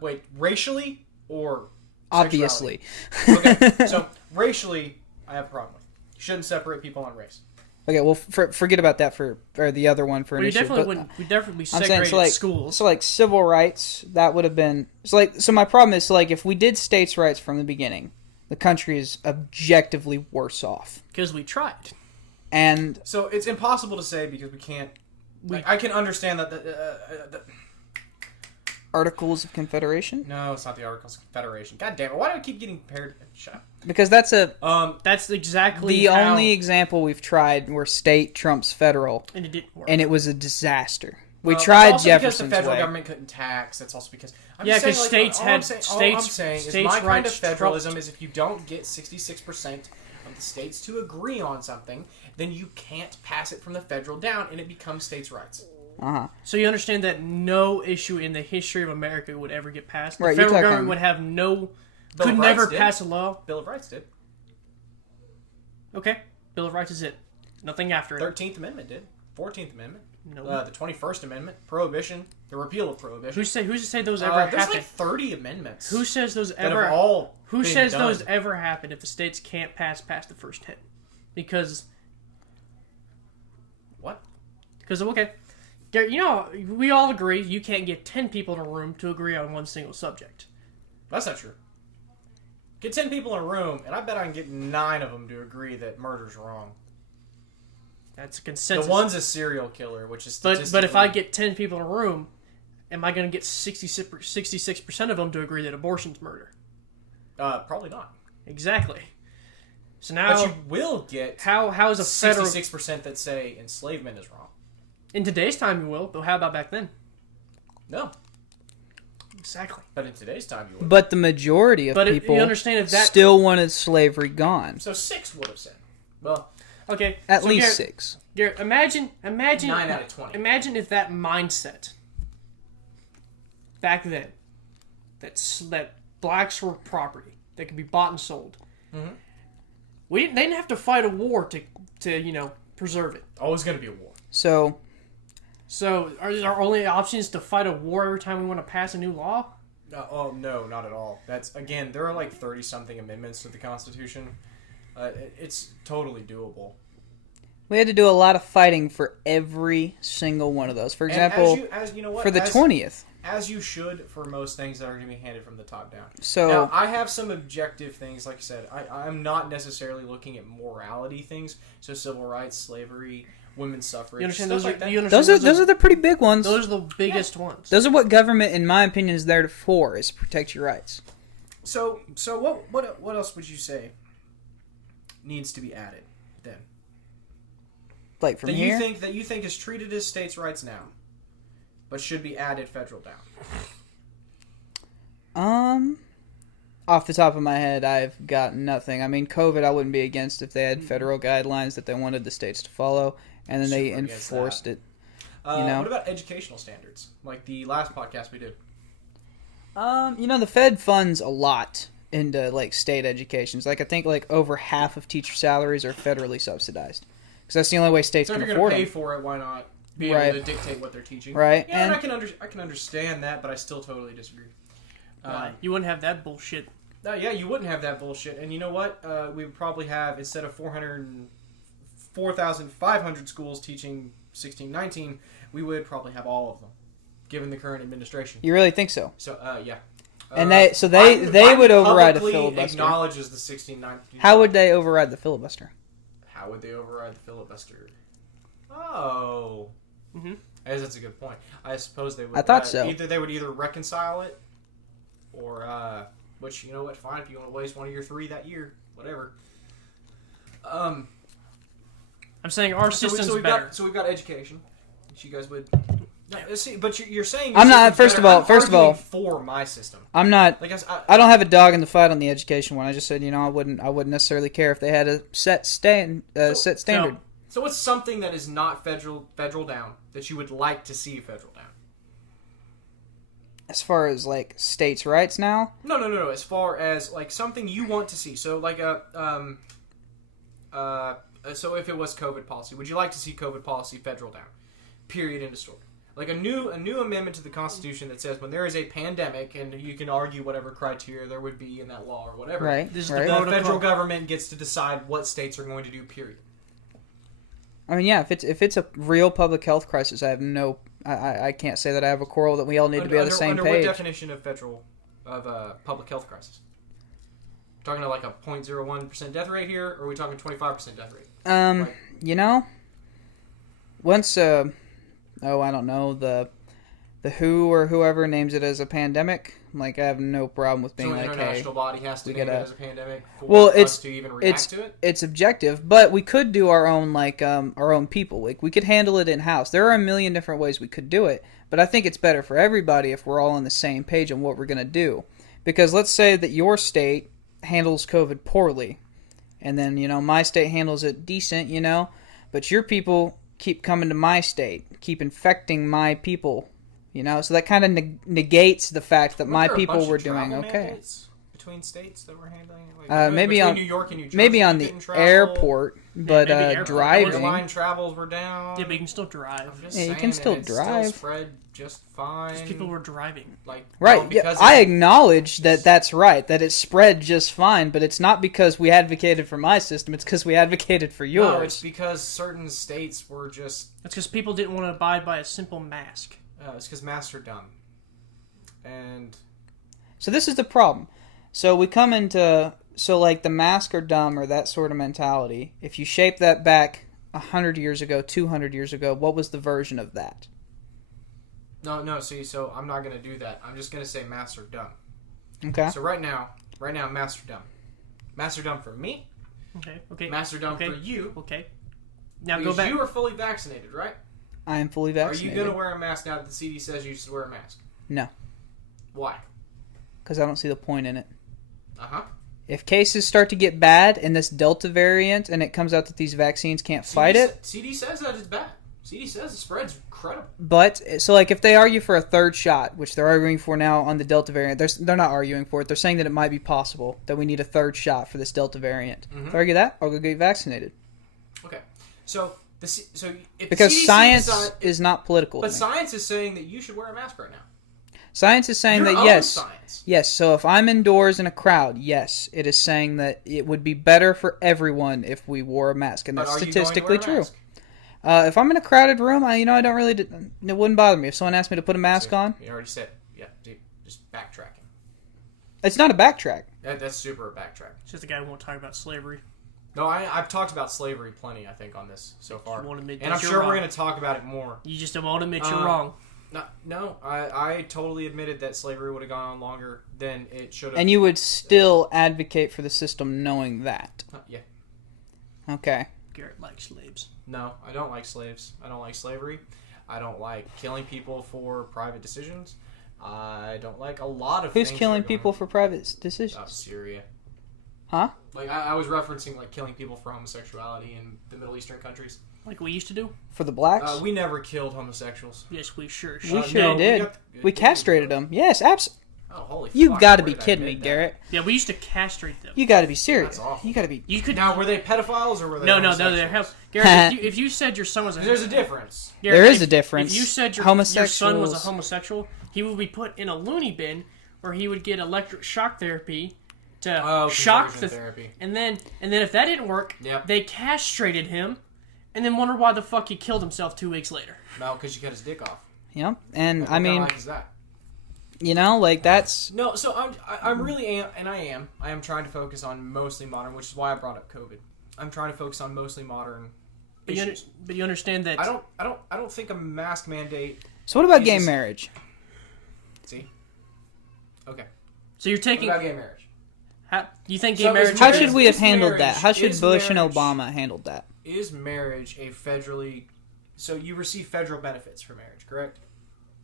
Wait, racially or Obviously. sexuality? Okay, so racially, I have a problem with. You shouldn't separate people on race. Okay, well, forget about that or the other one for an We issue. definitely but wouldn't. We definitely I'm saying segregated schools. So like civil rights, that would have been so my problem is like if we did states' rights from the beginning, the country is objectively worse off. Because we tried. And So it's impossible to say because we can't. I can understand that. Articles of Confederation? No, it's not the Articles of Confederation. God damn it! Why do I keep getting paired? Shut up. Because that's That's exactly the how, only example we've tried where state trumps federal, and it didn't work. and it was a disaster. We Well, tried that's also Jefferson's because the federal way. government couldn't tax. That's also because Yeah, just saying, 'cause states all had- I'm saying, all I'm states- saying is states' my kind of rights federalism trumped. is if you don't get 66% of the states to agree on something, then you can't pass it from the federal down, and it becomes states' rights. Uh-huh. So you understand that no issue in the history of America would ever get passed. The Right, you're federal talking- government would have no, Bill could of never Rights did. pass a law. Bill of Rights did. Okay, Bill of Rights is it. Nothing after it. 13th Amendment did. 14th Amendment. No. The 21st Amendment. Prohibition. The repeal of prohibition. Who's to say those ever There's happen? like 30 amendments. Who says those that ever? have all Who been says done. those ever happen if the states can't pass past the first 10? Because What? okay, Garrett, we all agree you can't get 10 people in a room to agree on one single subject. That's not true. Get 10 people in a room, and I bet I can get 9 of them to agree that murder's wrong. That's a consensus. The one's a serial killer, which is but statistically... if I get 10 people in a room, am I going to get 66% of them to agree that abortion's murder? Probably not. Exactly. So now, But you will get how is a federal... 66% that say enslavement is wrong. In today's time, you will, but how about back then? No. Exactly. But in today's time, you would. But the majority of But people you understand if that... still wanted slavery gone. So 6 would have said. Well, Okay. At so least Garrett, 6. Garrett, imagine 9 out of 20. Imagine if that mindset back then, that blacks were property that could be bought and sold, Mm-hmm. They didn't have to fight a war to preserve it. Always going to be a war. So are our only options to fight a war every time we want to pass a new law? No, not at all. There are like 30-something amendments to the Constitution. It's totally doable. We had to do a lot of fighting for every single one of those. For example, for the 20th. As you should for most things that are going to be handed from the top down. So now, I have some objective things, like I said. I'm not necessarily looking at morality things, so civil rights, slavery, women's suffrage, you understand stuff those like that. Those are the pretty big ones. Those are the biggest ones. Those are what government, in my opinion, is there for, is to protect your rights. So what else would you say needs to be added then? Like from here? That you think is treated as states' rights now, but should be added federal down. Off the top of my head, I've got nothing. I mean, COVID, I wouldn't be against if they had federal guidelines that they wanted the states to follow, and then they enforced it. What about educational standards? Like the last podcast we did. The Fed funds a lot into like state educations. Like I think like over half of teacher salaries are federally subsidized, because that's the only way states can afford them. So if you're going them. to pay for it, why not be able to dictate what they're teaching? Right. Yeah, and I can understand that, but I still totally disagree. Why? You wouldn't have that bullshit. Yeah, you wouldn't have that bullshit. And you know what? We would probably have, instead of 4,500 schools teaching 1619, we would probably have all of them, given the current administration. You really think so? So, yeah. And they would override a filibuster. Acknowledges the 1619. How would they override the filibuster? How would they override the filibuster? Oh. Mm-hmm. I guess that's a good point. I suppose they would. I thought so. Either they would reconcile it, or which, you know what? Fine, if you want to waste one of your 3 that year, whatever. I'm saying our system's better. So we've got education, which you guys would. See, but you're saying I'm not. First of all, for my system. I'm not. Like I don't have a dog in the fight on the education one. I just said, I wouldn't necessarily care if they had a set standard. So what's something that is not federal down that you would like to see federal down? As far as like states' rights now? No. As far as like something you want to see. So like so if it was COVID policy, would you like to see COVID policy federal down? Period. End of story. Like a new amendment to the Constitution that says when there is a pandemic, and you can argue whatever criteria there would be in that law or whatever. Right. The federal government gets to decide what states are going to do. Period. I mean, yeah. If it's a real public health crisis, I have no. I can't say that I have a quarrel that we all need to be on the same page. Under what definition of public health crisis? Talking about like a 0.01% death rate here, or are we talking 25% death rate? Once I don't know, the WHO or whoever names it as a pandemic, like I have no problem with being so like, an international body has to name it as a pandemic for us to even react to it? It's objective, but we could do our own our own people. Like we could handle it in house. There are a million different ways we could do it, but I think it's better for everybody if we're all on the same page on what we're going to do. Because let's say that your state handles COVID poorly, and then my state handles it decent, but your people keep coming to my state, keep infecting my people, so that kind of negates the fact that my people were doing okay. Between states that we're handling, maybe on New York and New Jersey, maybe on the airport, but driving. Airline travels were down. Yeah, but you can still drive. You can still drive. Still spread just fine. Just people were driving. Right. Yeah, I acknowledge that's right. That it spread just fine, but it's not because we advocated for my system. It's because we advocated for yours. No, it's because certain states were just. It's because people didn't want to abide by a simple mask. It's because masks are dumb. And. So this is the problem. So we come into the mask are dumb or that sort of mentality. If you shape that back 100 years ago, 200 years ago, what was the version of that? No. See, so I'm not going to do that. I'm just going to say masks are dumb. Okay. So right now, masks are dumb. Masks are dumb for me. Okay. Masks are dumb for you. Okay. Now because go back. You are fully vaccinated, right? I am fully vaccinated. Are you going to wear a mask now that the CD says you should wear a mask? No. Why? Because I don't see the point in it. Uh-huh. If cases start to get bad in this Delta variant and it comes out that these vaccines can't fight it... CD says that it's bad. CD says the spread's incredible. But so like if they argue for a third shot, which they're arguing for now on the Delta variant, they're not arguing for it. They're saying that it might be possible that we need a third shot for this Delta variant. Mm-hmm. If I argue that, I'll go get vaccinated. Okay, so if Because the CDC science is not political. but to me. science is saying that you should wear a mask right now. Science is saying Your that own yes. science. Yes, so if I'm indoors in a crowd, yes, it is saying that it would be better for everyone if we wore a mask, and But that's are you going to statistically wear a true. mask? If I'm in a crowded room, I don't really. It wouldn't bother me if someone asked me to put a mask on. You already said, yeah, dude, just backtracking. It's not a backtrack. That's super backtrack. It's just the guy who won't talk about slavery. No, I've talked about slavery plenty, I think, on this so far. You won't admit And that I'm you're sure we're wrong. going to talk about it more. You just won't admit you're wrong. No, I totally admitted that slavery would have gone on longer than it should have. And you would still advocate for the system knowing that. Yeah. Okay. Garrett likes slaves. No, I don't like slaves. I don't like slavery. I don't like killing people for private decisions. I don't like a lot of Who's things killing that are going people for private decisions? on. Syria. Huh? Like, I was referencing, like, killing people for homosexuality in the Middle Eastern countries. Like we used to do? For the blacks? We never killed homosexuals. Yes, we sure We should. sure no, did. We castrated them. Yes, absolutely. Oh, holy You fuck, got to where be did I kidding me, admit that? Garrett. Yeah, we used to castrate them. You got to be serious. That's awful. You got to be. You could Now, were they pedophiles or were they no, homosexuals? they have. Garrett, if you said your son was a There's a difference. Garrett, There is if- a difference. If you said your son was a Homosexuals- homosexual, he would be put in a loony bin where he would get electric shock therapy to shock conversion the therapy. and then if that didn't work, Yep. they castrated him, and then wondered why the fuck he killed himself 2 weeks later. No, because you cut his dick off. Yep. And What I mean, kind of life is that? like that's. No, so I am trying to focus on mostly modern, which is why I brought up COVID. I'm trying to focus on mostly modern But issues. you understand that I don't think a mask mandate. So what about is gay this- marriage? See, okay. So you're What taking. about gay marriage? You think gay So is marriage? How marriage- should we have is handled that? marriage- How should is Bush and marriage- Obama handled that? Is marriage a federally? So you receive federal benefits for marriage, correct?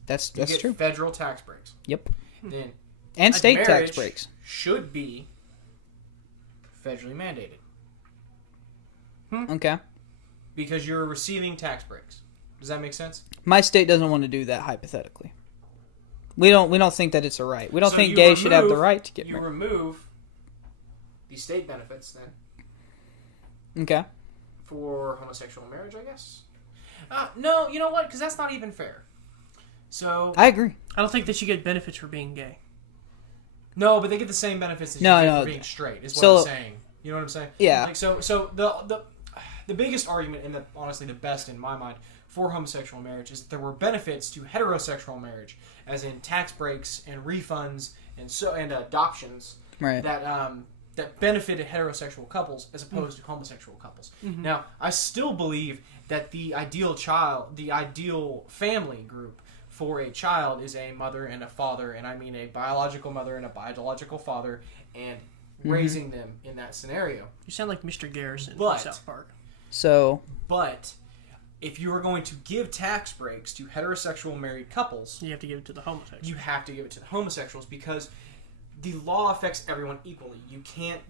That's You get true. federal tax breaks. Yep. Then And a state tax marriage breaks. should be federally mandated Okay. because you're receiving tax breaks. Does that make sense? My state doesn't want to do that hypothetically. We don't think that it's a right. We don't So think you gays should have the remove- right to get You married. remove the state benefits then Okay. for homosexual marriage, I guess. No, you know what? Because that's not even fair. So I agree. I don't think that you get benefits for being gay. no, but they get the same benefits that No, you get no. for being straight. Is what So- I'm saying. You know what I'm saying? Yeah. Like so the biggest argument and honestly the best in my mind for homosexual marriage is that there were benefits to heterosexual marriage, as in tax breaks and refunds and adoptions Right. that benefited heterosexual couples as opposed to homosexual couples. Now, I still believe that the ideal family group for a child is a mother and a father, and I mean a biological mother and a biological father, and raising them in that scenario. You sound like Mr. Garrison But- from South Park. So But if you are going to give tax breaks to heterosexual married couples, You have to give it to the homosexual. you have to give it to the homosexuals because the law affects everyone equally. You can't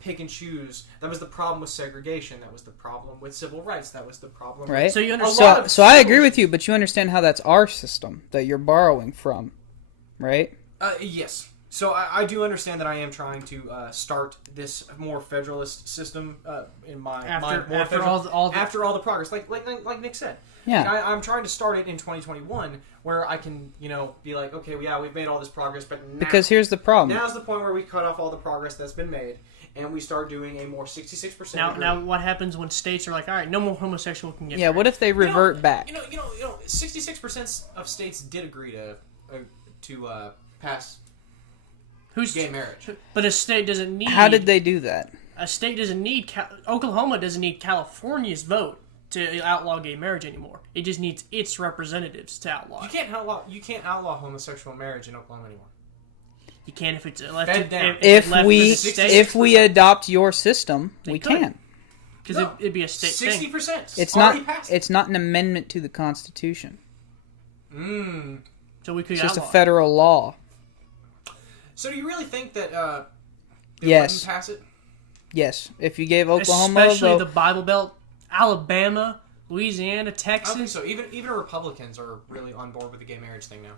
pick and choose. That was the problem with segregation. That was the problem with civil rights. That was the problem. right. So you A understand? lot of So I agree civil- with you, but you understand how that's our system that you're borrowing from, right? Yes. So I do understand that I am trying to start this more federalist system in my mind. More after federal- all the after all the progress, like Nick said. Yeah. Like, I'm trying to start it in 2021, where I can be like, okay, yeah, we've made all this progress, but now, Because here's the problem. now's the point where we cut off all the progress that's been made, and we start doing a more 66%. now what happens when states are like, all right, no more homosexual can get Yeah. married. What if they revert back? 66% of states did agree to pass Who's gay marriage. But a state doesn't need. How did they do that? A state doesn't need. Oklahoma doesn't need California's vote to outlaw gay marriage anymore. It just needs its representatives to outlaw. You can't outlaw homosexual marriage in Oklahoma anymore. You can if it's left. Fed down. If left we to the state, if we adopt your system, we could. can. because No. it'd be a state 60%. It's already not. passed. It's not an amendment to the Constitution. thing. So we could It's just a outlaw. federal law. So do you really think that they Yes. wouldn't pass it? Yes. If you gave Oklahoma Especially a the vote, Bible Belt, Alabama, Louisiana, I don't Texas. think so. Even Republicans are really on board with the gay marriage thing now.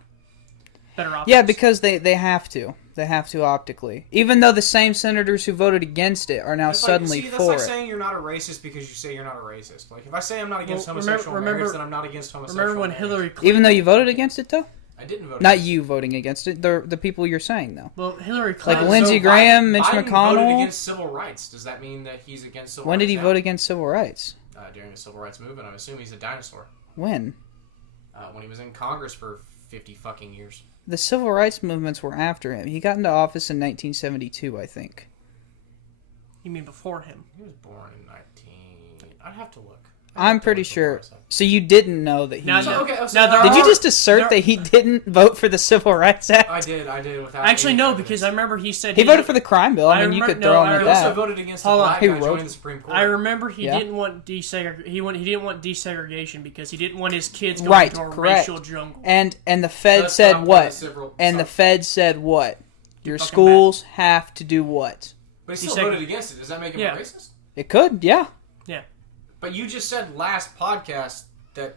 Better options. Yeah, because they have to. They have to optically. Even though the same senators who voted against it are now That's suddenly that's for like it. saying you're not a racist because you say you're not a racist. Like, if I say I'm not against Well, homosexual remember- marriage, then I'm not against homosexual Remember when marriage. Hillary Clinton... Even though you voted against it, though? I didn't vote Not against you voting against it. The people you're saying, though. Well, Hillary Like Clinton... Lindsey So Graham, Mitch Biden McConnell. voted against civil rights. Does that mean that he's against civil When rights did he now? vote against civil rights? During the civil rights movement. I'm assuming he's a dinosaur. When? When he was in Congress for 50 fucking years. The civil rights movements were after him. He got into office in 1972, I think. You mean before him? He was born in 19... I'd have to look. I'm pretty sure. So you didn't know that he... Now, So, okay, so now there Did you are- just assert there- that he didn't vote for the Civil Rights Act? I did without... Actually, any no, evidence. because I remember he said... He voted for the crime bill. I mean, you could throw him at He also that. voted against Hold the on. black He guy wrote- joining the Supreme Court. I remember he Yeah. didn't want he didn't want desegregation because he didn't want his kids going Right, to a correct. racial jungle. And the Fed That's said not what? civil- And the sorry. Fed said what? Your fucking schools have to do what? But he He still said- voted against it. Does that make him Yeah. a racist? It could, yeah. But you just said last podcast that...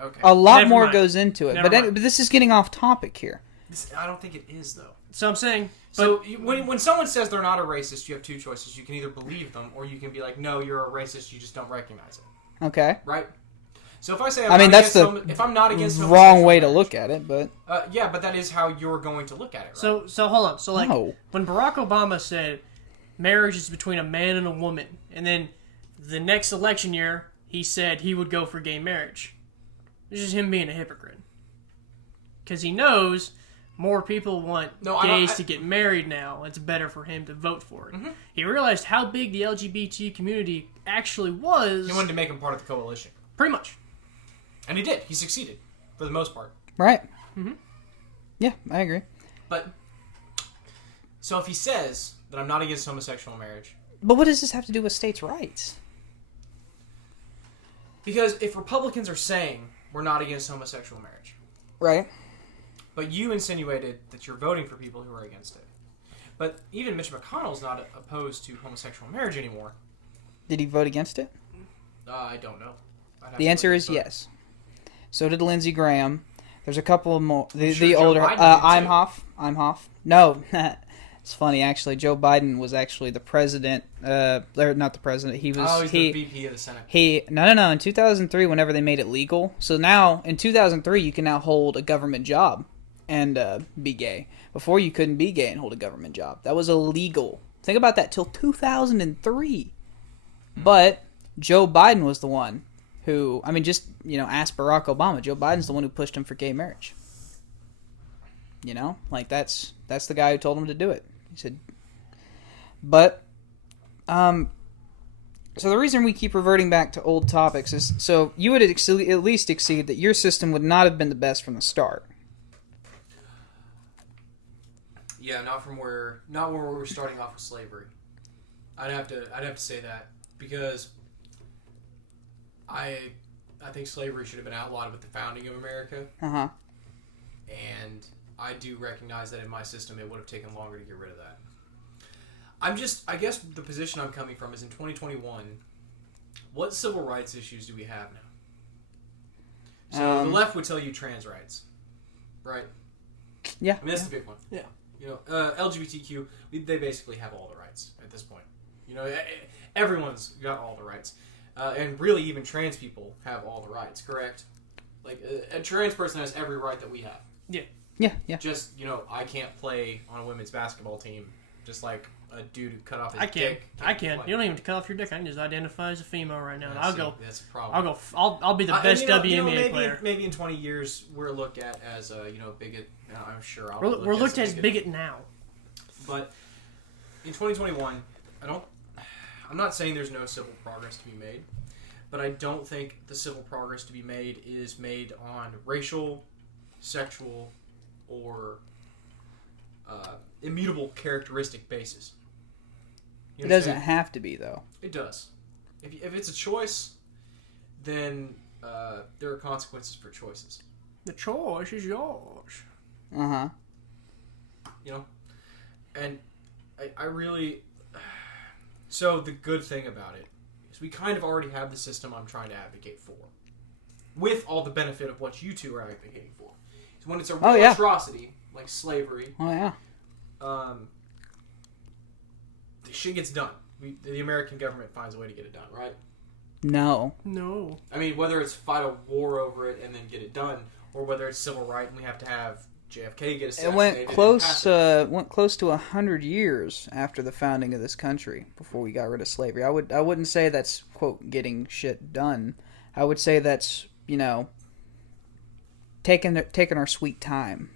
Okay. A lot Never more mind. goes into it. Never But mind. this is getting off topic here. I don't think it is, though. So I'm saying, So when someone says they're not a racist, you have two choices. You can either believe them, or you can be like, no, you're a racist, you just don't recognize it. Okay. Right? So if I say I mean, that's the if I'm not against wrong homosexual way to marriage- look at it, but... yeah, but that is how you're going to look at it, right? so hold on. So like No. when Barack Obama said marriage is between a man and a woman, and then the next election year he said he would go for gay marriage. This is him being a hypocrite. Because he knows more people want No, I don't- gays to get married now. It's better for him to vote for it. Mm-hmm. He realized how big the LGBT community actually was. He wanted to make him part of the coalition. Pretty much. And he did. He succeeded, for the most part. Right. Yeah, I agree. But, so if he says that I'm not against homosexual marriage, But what does this have to do with states' rights? because if Republicans are saying we're not against homosexual marriage, Right. but you insinuated that you're voting for people who are against it. But even Mitch McConnell's not opposed to homosexual marriage anymore. Did he vote against it? I don't know. I'd have The to answer look is at the- yes. So did Lindsey Graham. There's a couple more. The sure Joe older Biden did, too. Imhoff. No, it's funny actually. Joe Biden was actually the president. Or not the president. He was. Oh, he's the VP of the Senate. No. In 2003, whenever they made it legal, so now in 2003 you can now hold a government job and be gay. Before you couldn't be gay and hold a government job. That was illegal. Think about that till 2003. But Joe Biden was the one who, I mean, just, ask Barack Obama. Joe Biden's the one who pushed him for gay marriage. Like that's the guy who told him to do it. He said, but, so the reason we keep reverting back to old topics is, so you would at least accede that your system would not have been the best from the start. Yeah, not where we were starting off with slavery. I'd have to say that because I think slavery should have been outlawed with the founding of America, Uh-huh. and I do recognize that in my system it would have taken longer to get rid of that. I guess the position I'm coming from is in 2021, what civil rights issues do we have now? So the left would tell you trans rights, right? Yeah. I mean, that's the big one. Yeah. LGBTQ, they basically have all the rights at this point. Everyone's got all the rights. And really, even trans people have all the rights, correct? Like, a trans person has every right that we have. Yeah. Just, I can't play on a women's basketball team, just like a dude who cut off his I can. dick. I can. You don't even have to cut off your dick. I can just identify as a female right now. And Yeah, I'll see, go. That's a problem. I'll be the best WNBA player. Maybe in 20 years, we're looked at as a, bigot. I'm sure I'll We're looked at as a bigot now. But in 2021, I'm not saying there's no civil progress to be made, but I don't think the civil progress to be made is made on racial, sexual, or immutable characteristic basis. You It doesn't understand? have to be, though. It does. If it's a choice, then there are consequences for choices. The choice is yours. Uh-huh. And I really... So the good thing about it is we kind of already have the system I'm trying to advocate for, with all the benefit of what you two are advocating for. So when it's a real atrocity like slavery, the shit gets done. The American government finds a way to get it done, right? No. I mean, whether it's fight a war over it and then get it done, or whether it's civil right and we have to have JFK get assassinated. It went close to 100 years after the founding of this country before we got rid of slavery. I wouldn't say that's, quote, getting shit done. I would say that's, taking our sweet time.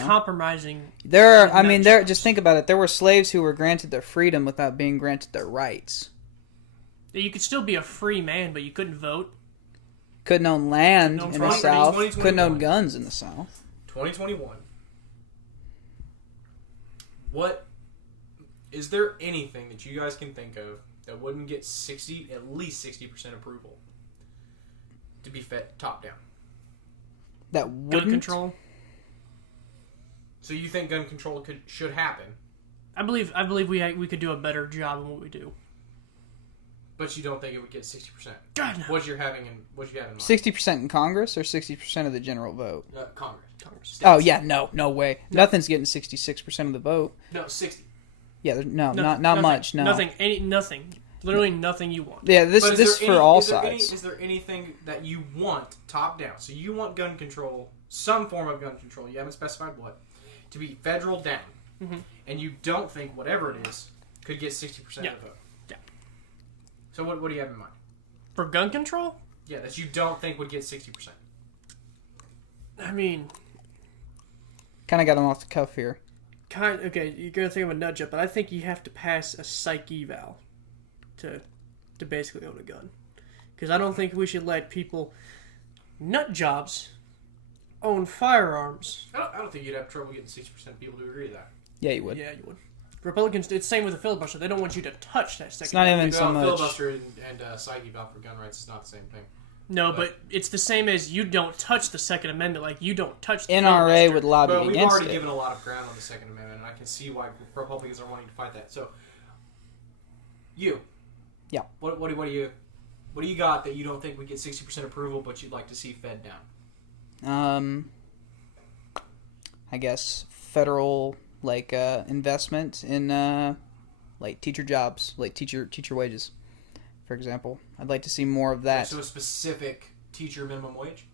Compromising. Just think about it. There were slaves who were granted their freedom without being granted their rights. You could still be a free man, but you couldn't vote. Couldn't own land in the South. Couldn't own guns in the South. 2021. What is there anything that you guys can think of that wouldn't get at least 60% approval to be fed top down? That wouldn't? Gun control. So you think gun control should happen? I believe we could do a better job than what we do. But you don't think it would get 60%? God, no. What you have in mind? 60% in Congress or 60% of the general vote? Congress. Oh yeah, no way. No. Nothing's getting 66% of the vote. No, 60. Yeah, not much. No, nothing. Literally nothing you want. Yeah, this is for all sides. Is there anything that you want top down? So you want gun control, some form of gun control. You haven't specified what, to be federal down, and you don't think whatever it is could get 60% of the vote. Yeah. So what do you have in mind for gun control? Yeah, that you don't think would get 60%. I mean, kind of got him off the cuff here. Okay, you're gonna think of a nut job, but I think you have to pass a psych eval to basically own a gun, because I don't think we should let people nut jobs own firearms. I don't think you'd have trouble getting 60% of people to agree to that. Yeah, you would. Yeah, you would. Republicans, it's the same with the filibuster. They don't want you to touch that second. It's not even so much. Filibuster and psych eval for gun rights is not the same thing. No, but it's the same as you don't touch the Second Amendment. Like, you don't touch the NRA filibuster. would lobby against it. But we've already given a lot of ground on the Second Amendment, and I can see why Republicans are wanting to fight that. So, you. Yeah. What do you got that you don't think would get 60% approval, but you'd like to see fed down? I guess federal investment in teacher jobs, like teacher wages, for example. I'd like to see more of that. So a specific teacher minimum wage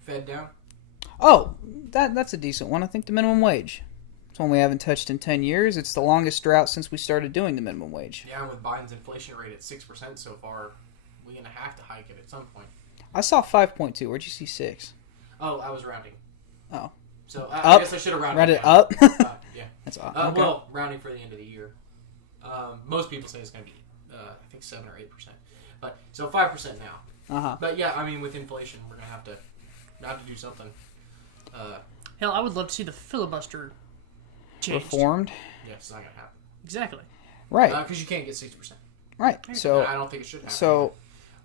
fed down? Oh, that's a decent one. I think the minimum wage. It's one we haven't touched in 10 years. It's the longest drought since we started doing the minimum wage. Yeah, with Biden's inflation rate at 6% so far, we're going to have to hike it at some point. I saw 5.2. Where'd you see 6? Oh, I was rounding. Oh. So I guess I should have rounded it up. Yeah. That's awesome. Okay. Well, rounding for the end of the year. Most people say it's going to be, I think 7 or 8%. But so 5% now. Uh-huh. But yeah, I mean, with inflation, we're going to have to do something. Hell, I would love to see the filibuster changed. Reformed. Yeah, it's not going to happen. Exactly. Right. Because you can't get 60%. Right. So I don't think it should happen. So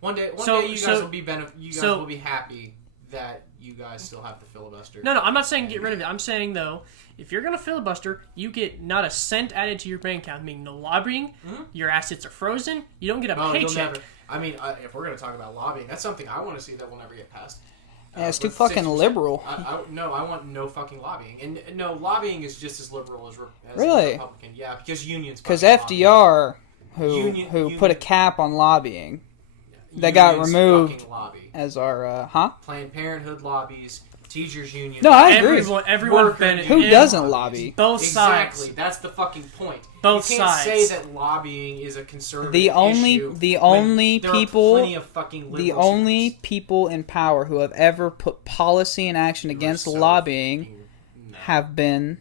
one day you guys will be will be happy that you guys still have the filibuster. No, I'm not saying get rid of it. I'm saying, though, if you're going to filibuster, you get not a cent added to your bank account, meaning no lobbying, your assets are frozen, you don't get a paycheck. If we're going to talk about lobbying, that's something I want to see that will never get passed. Yeah, it's too fucking 60%. liberal. I want no fucking lobbying. And no, lobbying is just as liberal as really? Republican. Yeah, because unions. Because FDR, who put a cap on lobbying, that got removed as our, Planned Parenthood lobbies, teachers' unions. No, I agree. Everyone who doesn't lobby? Both sides. Exactly. That's the fucking point. Both you can't sides. say that lobbying is a conservative the only people in power who have ever put policy in action against lobbying have been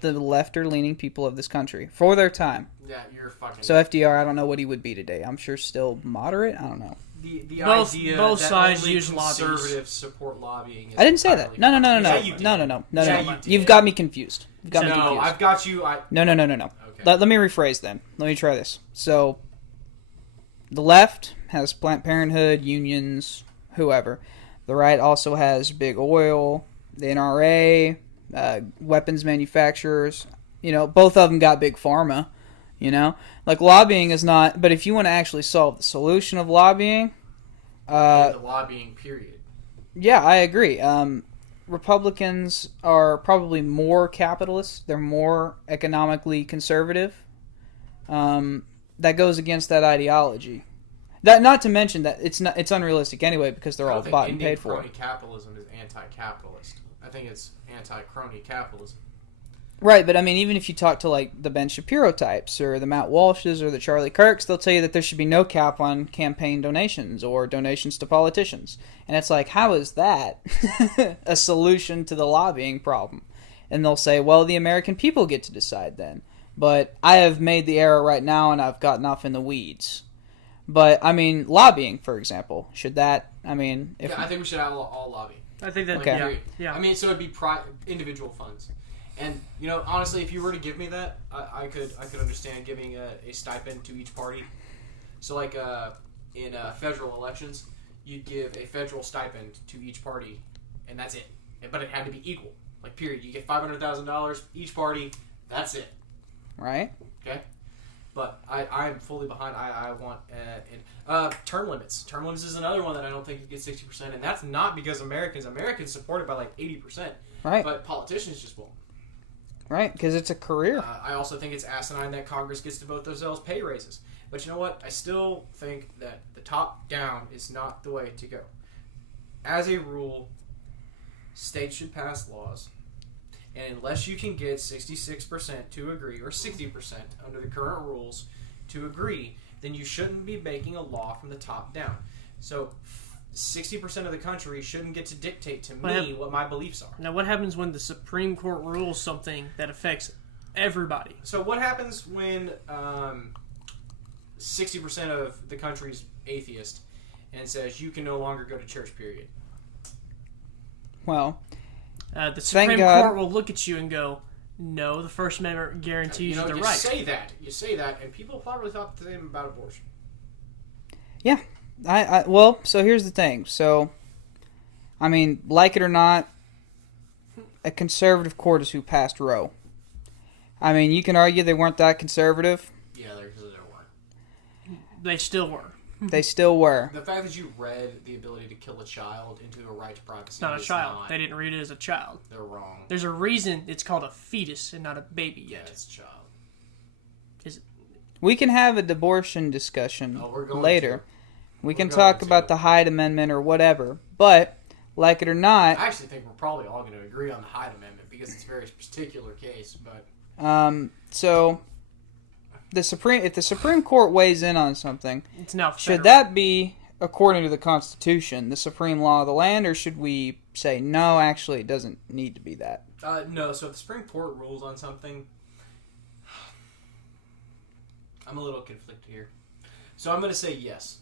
the left-leaning people of this country for their time. Yeah, you're fucking. So FDR, I don't know what he would be today. I'm sure still moderate. I don't know. The both idea both that sides only use conservatives lobbies. support lobbying. Is I didn't say that. No. Yeah, you did. No. Yeah, you did. You've got me confused. No, I've got you. No. Okay. Let me rephrase then. Let me try this. So, the left has Planned Parenthood, unions, whoever. The right also has big oil, the NRA, weapons manufacturers. Both of them got big pharma. You know, like lobbying is not. But if you want to actually solve the solution of lobbying, The lobbying period. yeah, I agree. Republicans are probably more capitalist. They're more economically conservative. That goes against that ideology. That not to mention that it's unrealistic anyway because they're all bought and paid for. Crony capitalism is anti-capitalist. I think it's anti-crony capitalism. Right, but I mean, even if you talk to like the Ben Shapiro types or the Matt Walshes or the Charlie Kirks, they'll tell you that there should be no cap on campaign donations or donations to politicians. And it's like, how is that a solution to the lobbying problem? And they'll say, well, the American people get to decide then. But I have made the error right now and I've gotten off in the weeds. But, I mean, lobbying, for example, should that, I mean... Yeah, I think we should have all lobby. I think that, Okay. yeah. I mean, so it'd be individual funds. And, you know, honestly, if you were to give me that, I could understand giving a stipend to each party. So, like, in federal elections, you'd give a federal stipend to each party, and that's it. But it had to be equal. Like, period. You get $500,000 each party, that's it. Right? Okay? But I'm fully behind. I want term limits. Term limits is another one that I don't think you get 60%, and that's not because Americans support it by like 80%. Right. But politicians just won't. Right, because it's a career. I also think it's asinine that Congress gets to vote themselves pay raises. But you know what? I still think that the top down is not the way to go. As a rule, states should pass laws, and unless you can get 66% to agree, or 60% under the current rules to agree, then you shouldn't be making a law from the top down. So 60% of the country shouldn't get to dictate to me what my beliefs are. Now, what happens when the Supreme Court rules something that affects everybody? So what happens when 60% of the country's atheist and says you can no longer go to church, period? Well, The Supreme Court will look at you and go, no, the First Amendment guarantees you the you right. You say that, and people probably thought the same about abortion. yeah. Well, so here's the thing. So, I mean, like it or not, a conservative court is who passed Roe. I mean, you can argue they weren't that conservative. Yeah, there weren't. They still were. They still were. The fact that you read the ability to kill a child into a right to privacy It's not a child. They didn't read it as a child. They're wrong. There's a reason it's called a fetus and not a baby yet. Yeah, it's a child. Is it? We can have a abortion discussion We're going later. to. We can talk about the Hyde Amendment or whatever. But, like it or not... I actually think we're probably all going to agree on the Hyde Amendment because it's a very particular case, but... So, if the Supreme Court weighs in on something, It's now should federal. that be, according to the Constitution, the supreme law of the land, or should we say, no, actually, it doesn't need to be that? No, so if the Supreme Court rules on something... I'm a little conflicted here. So I'm going to say yes.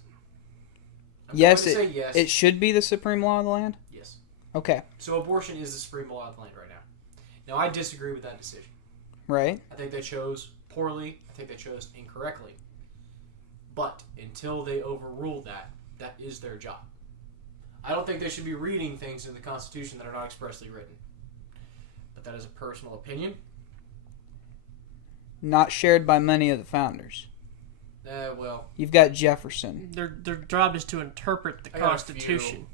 Yes, say yes. It should be the supreme law of the land? Yes. Okay. So abortion is the supreme law of the land right now. Now, I disagree with that decision. Right. I think they chose poorly. I think they chose incorrectly. But until they overrule that, that is their job. I don't think they should be reading things in the Constitution that are not expressly written. But that is a personal opinion. Not shared by many of the founders. Well, You've got Jefferson. Their job is to interpret the I got a Constitution.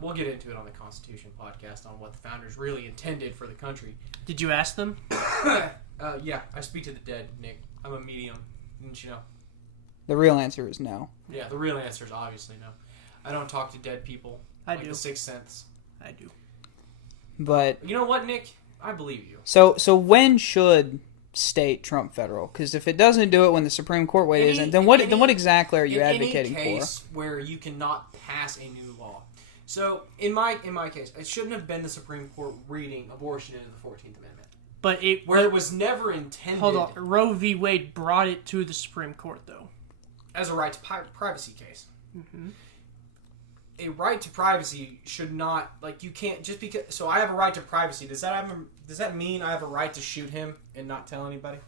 we'll get into it on the Constitution podcast on what the founders really intended for the country. Did you ask them? Yeah, I speak to the dead, Nick. I'm a medium. Didn't you know? The real answer is no. Yeah, the real answer is obviously no. I don't talk to dead people. I like do. The Sixth Sense. I do. But You know what, Nick? I believe you. so when should state trump federal? Because if it doesn't do it when the Supreme Court weighs in, then what exactly are you advocating in any case where you cannot pass a new law. So in my case, it shouldn't have been the Supreme Court reading abortion into the 14th Amendment, But it was never intended. Hold on. Roe v. Wade brought it to the Supreme Court, though. As a right to privacy case. Mm-hmm. A right to privacy should not, like, you can't just because. So I have a right to privacy. Does that mean I have a right to shoot him and not tell anybody?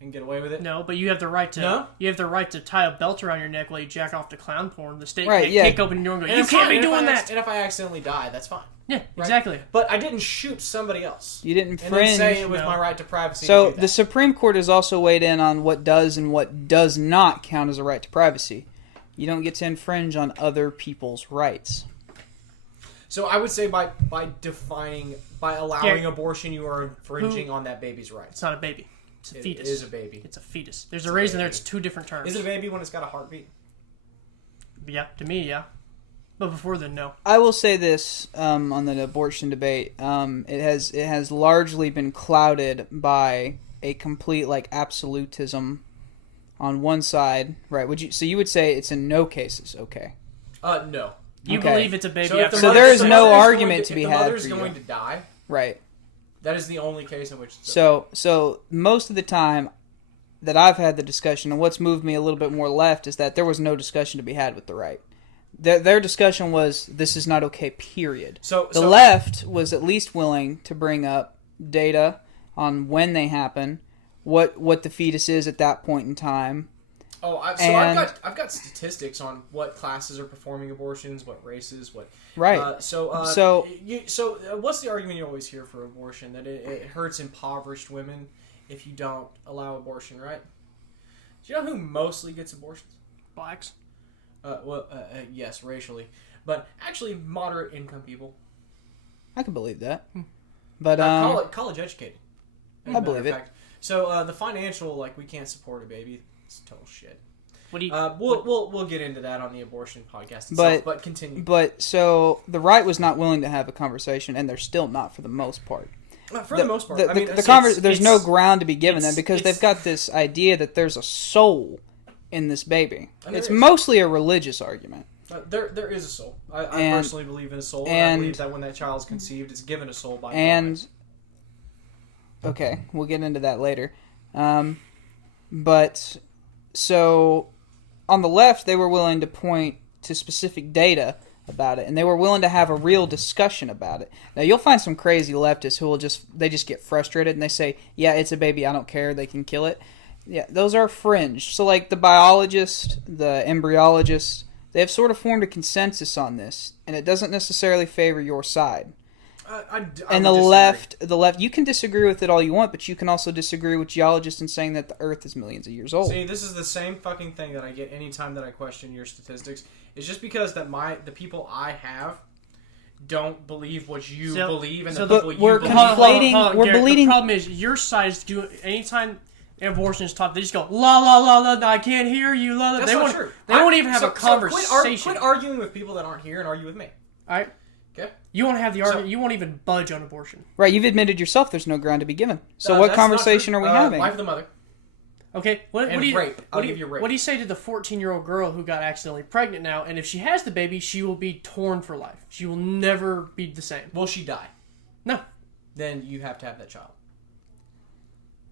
and get away with it. No, but you have the right to. No? You have the right to tie a belt around your neck while you jack off to clown porn. The state Right, can't yeah. kick open your door and go, And "You it's can't fine, be and if doing I that." And if I accidentally die, that's fine. Yeah, Right? exactly. But I didn't shoot somebody else. You didn't And then infringe. say it was No. my right to privacy. So to do that. the Supreme Court has also weighed in on what does and what does not count as a right to privacy. You don't get to infringe on other people's rights. So I would say by allowing Yeah. abortion, you are infringing on that baby's It's rights. not a baby. It's a It fetus. is a baby. It's a fetus. There's It's a a reason baby. there. It's two different terms. Is it a baby when it's got a heartbeat? Yeah, to me, yeah. But before then, no. I will say this on the abortion debate: it has largely been clouded by a complete absolutism on one side, right? You would say it's in no cases okay? No. You Okay. believe it's a baby So, if after the So mother- there is if the no mother's argument going to be if had the mother's for you. going to die, Right. that is the only case in which it's So most of the time that I've had the discussion, and what's moved me a little bit more left, is that there was no discussion to be had with the right. Their discussion was, this is not okay, period. So The left was at least willing to bring up data on when they happen, what the fetus is at that point in time. I've got statistics on what classes are performing abortions, what races, what. Right. So what's the argument you always hear for abortion? That it hurts impoverished women if you don't allow abortion, right? Do you know who mostly gets abortions? blacks. Yes, racially, but actually moderate income people. I can believe that. But college educated. as a I matter believe of it. fact. So the financial, we can't support a baby. It's total shit. What do you? We'll get into that on the abortion podcast itself, but continue. But so the right was not willing to have a conversation, and they're still not for the most part. For the most part, there's no ground to be given them because they've got this idea that there's a soul in this baby. It's mostly a religious argument. There is a soul. I personally believe in a soul, and I believe that when that child is conceived, it's given a soul by God. Okay, we'll get into that later. But so on the left, they were willing to point to specific data about it, and they were willing to have a real discussion about it. Now you'll find some crazy leftists who will just get frustrated and they say, "Yeah, it's a baby. I don't care. They can kill it." Yeah, those are fringe. So the biologists, the embryologists, they have sort of formed a consensus on this, and it doesn't necessarily favor your side. And the left, you can disagree with it all you want, but you can also disagree with geologists in saying that the Earth is millions of years old. See, this is the same fucking thing that I get anytime that I question your statistics. It's just because that the people I have don't believe what you believe, and the people you we're believe. conflating. We're Garrett, bleeding. The problem is your side's doing anytime abortion is taught, they just go la la la la. I can't hear you. La la. That's They not won't. true. They won't even have a conversation. Quit arguing with people that aren't here and argue with me. All right. Okay. You won't have the argument. You won't even budge on abortion. Right, you've admitted yourself there's no ground to be given. So what that's conversation not are true. we having? Life of the mother. Okay. What And do you, rape. I'll what do give you, you rape. What do you say to the 14-year-old girl who got accidentally pregnant now, and if she has the baby, she will be torn for life. She will never be the same. Will she die? No. Then you have to have that child.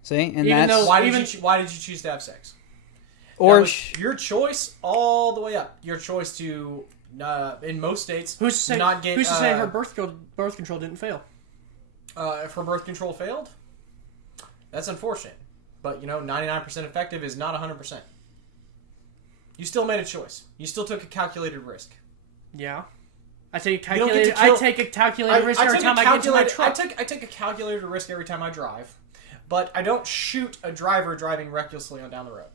See, and Even that's though- Why did you choose to have sex? or That was your choice all the way up. Your choice to, in most states, Who's to say? not get. Who's to say her birth control didn't fail? If her birth control failed, that's unfortunate. But 99% effective is not 100%. You still made a choice. You still took a calculated risk. Yeah. I take a You don't get calculated. to kill- I take a calculated risk every time I get to my truck. I take a calculated risk every time I drive, but I don't shoot a driver driving recklessly on down the road.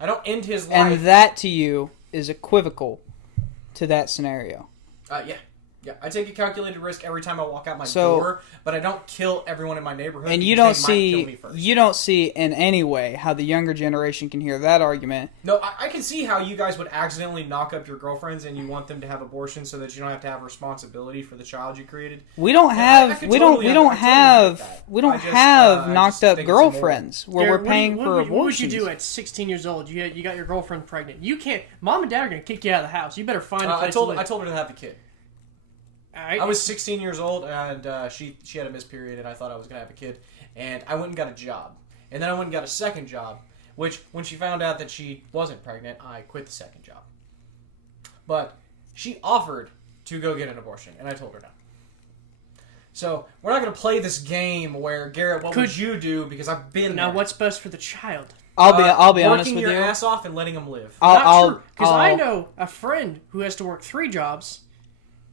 I don't end his life. and that to you is equivocal to that scenario. Yeah. I take a calculated risk every time I walk out my So- door, but I don't kill everyone in my neighborhood. And because they might kill me first. you don't see in any way how the younger generation can hear that argument. No, I can see how you guys would accidentally knock up your girlfriends and you want them to have abortions so that you don't have to have responsibility for the child you created. We don't I have could we totally don't get that. we don't I just, have I knocked just up think it's immoral. girlfriends where Garrett, we're paying for abortions. What would you do at 16 years old? You got your girlfriend pregnant. You can't. Mom and dad are gonna kick you out of the house. You better find a I place told to live. I told her to have the kid. All right. I was 16 years old, and she had a missed period, and I thought I was going to have a kid. And I went and got a job. And then I went and got a second job, which, when she found out that she wasn't pregnant, I quit the second job. But she offered to go get an abortion, and I told her no. So we're not going to play this game where, Garrett, what would you do? Because I've been Now, there. what's best for the child? I'll be honest with working your you. ass off and letting them live. Not true. Because I know a friend who has to work 3 jobs,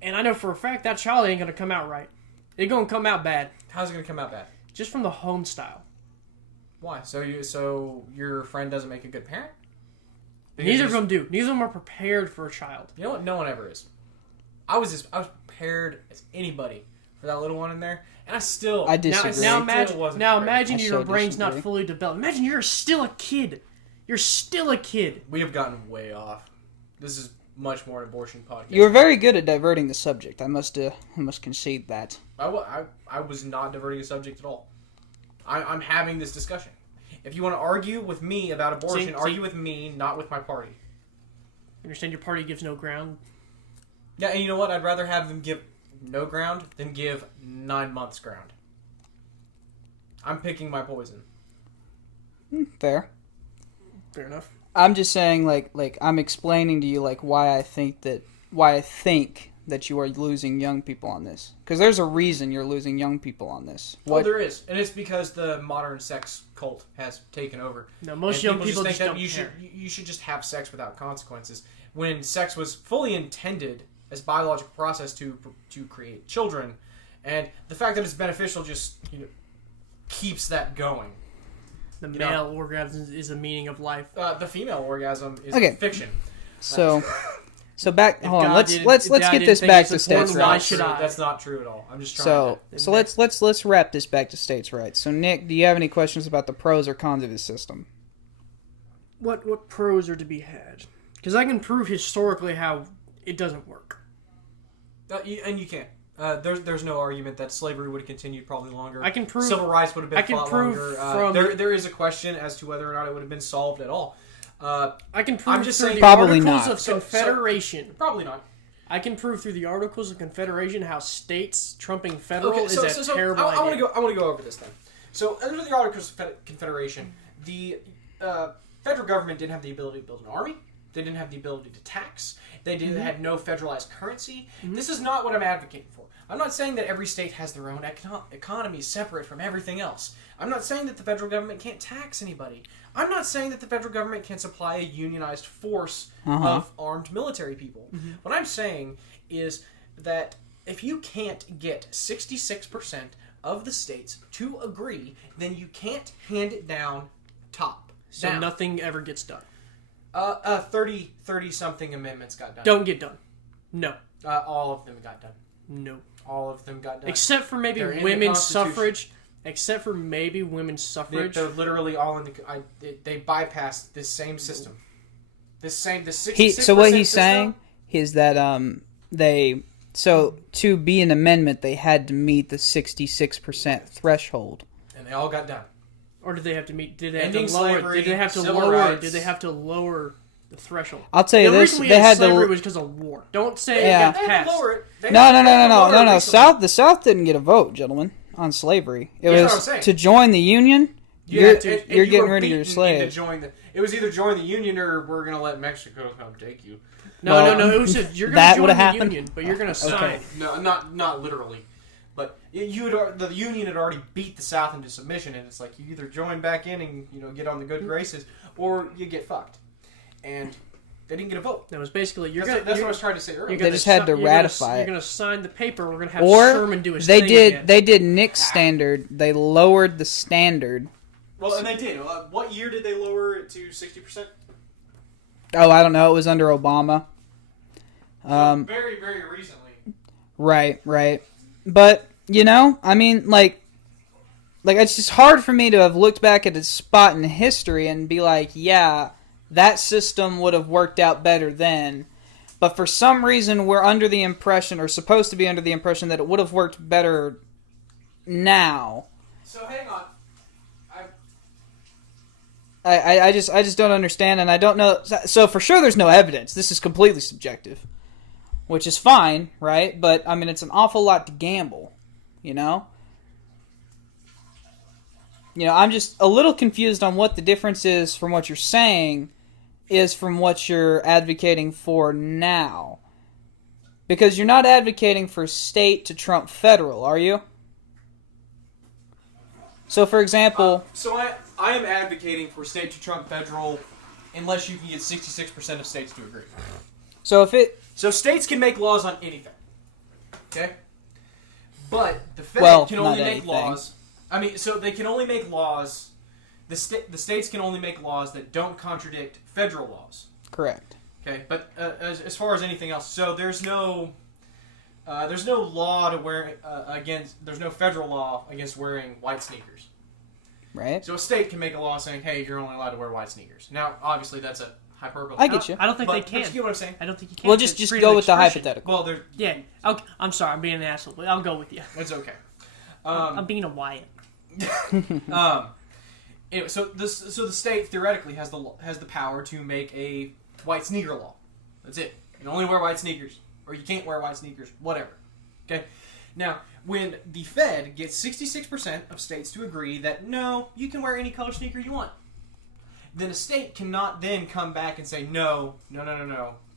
and I know for a fact that child ain't going to come out right. It's going to come out bad. How's it going to come out bad? Just from the home style. Why? So your friend doesn't make a good parent? Neither of them do. Neither of them are prepared for a child. You know what? No one ever is. I was prepared as anybody for that little one in there, and I disagree. Now imagine I your so brain's disagree. not fully developed. Imagine you're still a kid. You're still a kid. We have gotten way off. This is much more an abortion podcast. You were very good at diverting the subject. I must concede that. I was not diverting the subject at all. I'm having this discussion. If you want to argue with me about abortion, argue with me, not with my party. Understand your party gives no ground? Yeah, and you know what? I'd rather have them give no ground than give 9 months ground. I'm picking my poison. Fair. Fair enough. I'm just saying, like I'm explaining to you, like, why I think that you are losing young people on this. Because there's a reason you're losing young people on this. Well, there is, and it's because the modern sex cult has taken over. No, most young people just don't care. You should just have sex without consequences. When sex was fully intended as a biological process to create children, and the fact that it's beneficial just keeps that going. The male orgasm is the meaning of life. The female orgasm is fiction. So back. Hold on. Let's get this back to states' rights. That's not true at all. I'm just trying. So let's wrap this back to states' rights. So Nick, do you have any questions about the pros or cons of this system? What pros are to be had? Because I can prove historically how it doesn't work. And you can't. There's no argument that slavery would have continued probably longer. I can prove civil rights would have been fought longer. There is a question as to whether or not it would have been solved at all. I can prove through the probably Articles not. of Confederation. Probably not. I can prove through the Articles of Confederation how states trumping federal is a terrible idea. I want to go over this then. So under the Articles of Confederation, the federal government didn't have the ability to build an army. They didn't have the ability to tax. They had no federalized currency. Mm-hmm. This is not what I'm advocating for. I'm not saying that every state has their own economy separate from everything else. I'm not saying that the federal government can't tax anybody. I'm not saying that the federal government can supply a unionized force of armed military people. Mm-hmm. What I'm saying is that if you can't get 66% of the states to agree, then you can't hand it down top. So nothing ever gets done. 30-something amendments got done. Don't get done. No. All of them got done. No. All of them got done. Except for maybe women's suffrage. Except for maybe women's suffrage. They're literally all in the... They bypassed this same system. The 66% So what he's system, saying is that So to be an amendment, they had to meet the 66% threshold. And they all got done. Or did they have to meet? Did they have Ending to lower? slavery, Did they have to civil lower? rights. Did they have to lower the threshold? I'll tell you the this: reason we they had slavery to. was because of war. Don't say Yeah. it got passed. Lower it. No. The South didn't get a vote, gentlemen, on slavery. It That's what I'm was saying. to join the Union. You're getting rid of your To slaves. it was either join the Union or we're going to let Mexico come take you. No. It was just, you're going that to join would've the happened? Union, but you're going to sign. Okay. No, not literally. But the Union had already beat the South into submission, and it's like you either join back in and get on the good graces, or you get fucked. And they didn't get a vote. That was basically That's what I was trying to say earlier. They just had to ratify it. You're going to sign the paper. We're going to have Or Sherman do his they thing did. again. They did Nick's standard. They lowered the standard. Well, and they did. What year did they lower it to 60%? Oh, I don't know. It was under Obama. Very, very recently. Right. But I mean, like it's just hard for me to have looked back at a spot in history and be like, yeah, that system would have worked out better then. But for some reason, we're under the impression, or supposed to be under the impression, that it would have worked better now. So hang on. I just don't understand, and I don't know. So for sure, there's no evidence. This is completely subjective, which is fine, right? But I mean, it's an awful lot to gamble, I'm just a little confused on what the difference is from what you're saying is from what you're advocating for now. Because you're not advocating for state to trump federal, are you? So, for example, So I am advocating for state to trump federal unless you can get 66% of states to agree. so States can make laws on anything. Okay? But the Fed Well, can not only make anything. laws. So they can only make laws. The states can only make laws that don't contradict federal laws. correct. Okay? But as far as anything else, so there's no law to wear there's no federal law against wearing white sneakers. Right? So a state can make a law saying, "Hey, you're only allowed to wear white sneakers." Now, obviously, that's a hyperbole. I get you. I don't think But they but can. you get what I'm saying? I don't think you can. Well, It's just freedom go of with the expression. hypothetical. Well, there. Yeah. I'm sorry. I'm being an asshole, but I'll go with you. It's okay. I'm being a Wyatt. Anyway, so the state theoretically has the power to make a white sneaker law. That's it. You can only wear white sneakers, or you can't wear white sneakers, whatever. Okay. Now, when the Fed gets 66% of states to agree that no, you can wear any color sneaker you want, then a state cannot then come back and say no,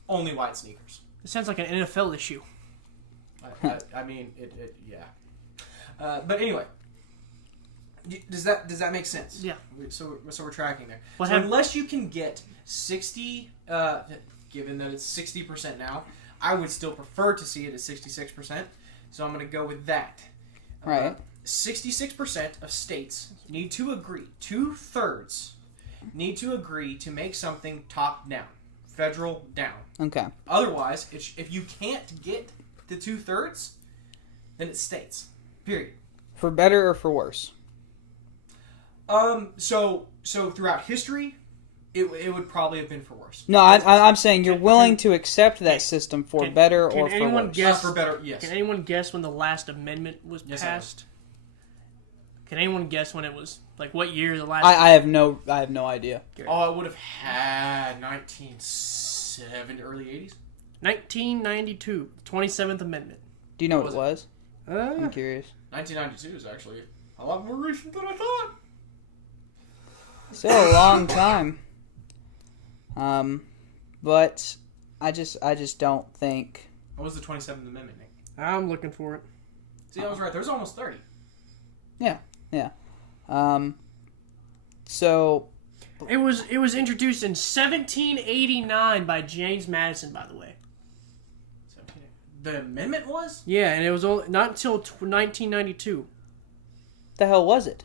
only white sneakers. It sounds like an NFL issue. I mean, yeah. But anyway, does that make sense? Yeah. So we're tracking there. What So hap- unless you can get 60, given that it's 60% now, I would still prefer to see it at 66%. So I'm going to go with that. Right. 66% of states need to agree. 2/3 need to agree to make something top down, federal down. Okay. Otherwise, if you can't get the 2/3, then it's states. Period. For better or for worse? So throughout history, it would probably have been for worse. No, I'm saying you're willing to accept that system for can- better can or for anyone worse. guess- For better, yes. Can anyone guess when the last amendment was Yes, I passed? Can anyone guess when it was? Like what year the last? I have no idea. Oh, I would have had 1970, early 80s. 1992, 27th Amendment. Do you know what Was it it? was? I'm curious. 1992 is actually a lot more recent than I thought. Still a long time. But I just don't think. What was the 27th Amendment, Nick? I'm looking for it. See, I was right. There's almost 30. So It was introduced in 1789 by James Madison, by the way. The amendment was? Yeah, and it was not until 1992. the hell was it?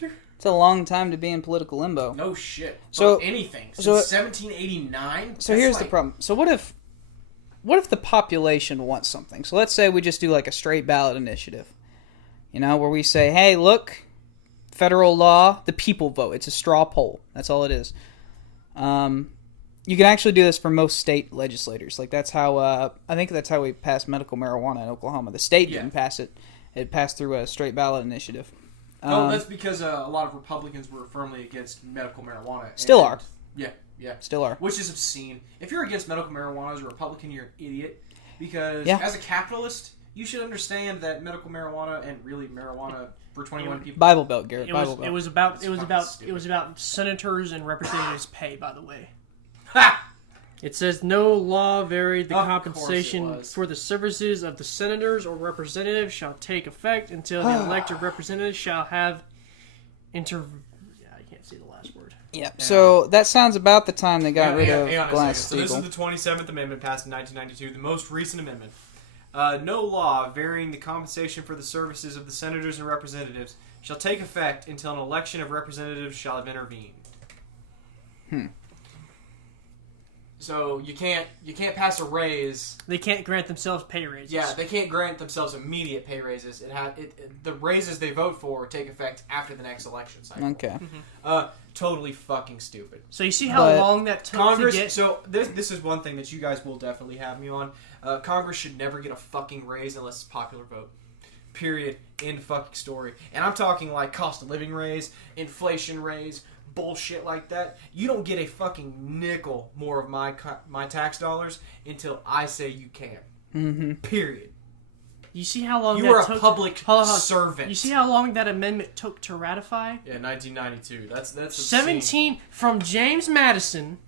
It's a long time to be in political limbo. No shit. So- For anything. Since so- 1789? So here's the problem. So what if the population wants something? So let's say we just do like a straight ballot initiative. Where we say, hey, look, federal law, the people vote. It's a straw poll. That's all it is. You can actually do this for most state legislators. Like that's how I think that's how we passed medical marijuana in Oklahoma. The state didn't pass it. It passed through a straight ballot initiative. That's because a lot of Republicans were firmly against medical marijuana. Still are. Yeah. Still are. Which is obscene. If you're against medical marijuana as a Republican, you're an idiot. Because Yeah. as a capitalist, you should understand that medical marijuana and really marijuana for 21 people. Bible Belt, Garrett. It Bible was Belt. it was about That's it was fucking about stupid. it was about senators and representatives' pay. By the way, Ha! it says no law varied the Of course compensation it was. for the services of the senators or representatives shall take effect until the elected representatives shall have Yeah, I can't see the last word. Yeah. So that sounds about the time they got rid of hang on a Glass second. So Steagall. this is the 27th Amendment passed in 1992, the most recent amendment. No law varying the compensation for the services of the senators and representatives shall take effect until an election of representatives shall have intervened. So you can't pass a raise. They can't grant themselves pay raises. Yeah, they can't grant themselves immediate pay raises. The raises they vote for take effect after the next election cycle. Okay. Totally fucking stupid. So you see how But long that took Congress. to get. So this is one thing that you guys will definitely have me on. Congress should never get a fucking raise unless it's popular vote. Period. End fucking story. And I'm talking like cost of living raise, inflation raise, bullshit like that. You don't get a fucking nickel more of my tax dollars until I say you can. Mm-hmm. Period. You see how long You that are took. a public Hold on. servant. You see how long that amendment took to ratify? Yeah, 1992. That's obscene. 17 from James Madison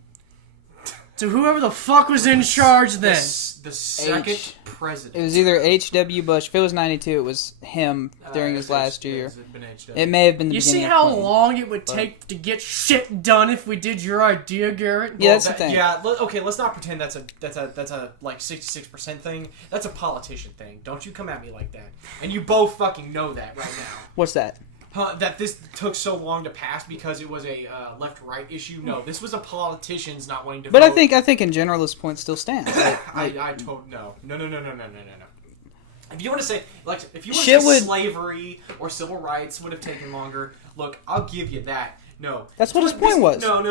So whoever the fuck was in charge then? The second president. It was either H.W. Bush. If it was 92, it was him during his last year. It may have been the You beginning see of how Clinton. long it would take to get shit done if we did your idea, Garrett? Yeah, that's the thing. Yeah, okay, let's not pretend that's a like 66% thing. That's a politician thing. Don't you come at me like that. And you both fucking know that right now. What's that? That this took so long to pass because it was a left-right issue. No, this was a politicians not wanting to But vote. I think in general this point still stands. I told no. If you want to say if you want Shit to say would- slavery or civil rights would have taken longer, look, I'll give you that. No, That's what his point was. No.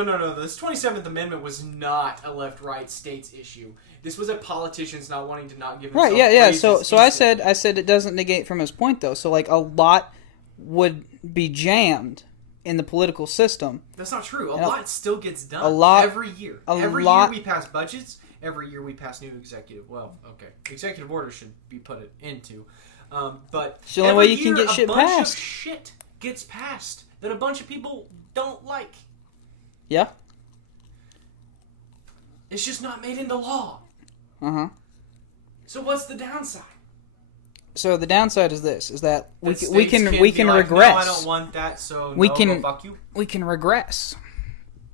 This 27th Amendment was not a left-right states issue. This was a politicians not wanting to not give Right, themselves yeah. raises So I instantly. said it doesn't negate from his point though. So like a lot would be jammed in the political system. That's not true. A And lot still gets done. a lot- every year. a Every lot- year we pass budgets. Every year we pass new executive. Well, okay, executive orders should be put into. But It's the only every way you can year get shit a bunch passed. of shit gets passed that a bunch of people don't like. Yeah. It's just not made into law. Uh-huh. So what's the downside? So the downside is this: is that we That we states can be like, regress. No, I don't want that. So We no, can- go fuck you. We can regress.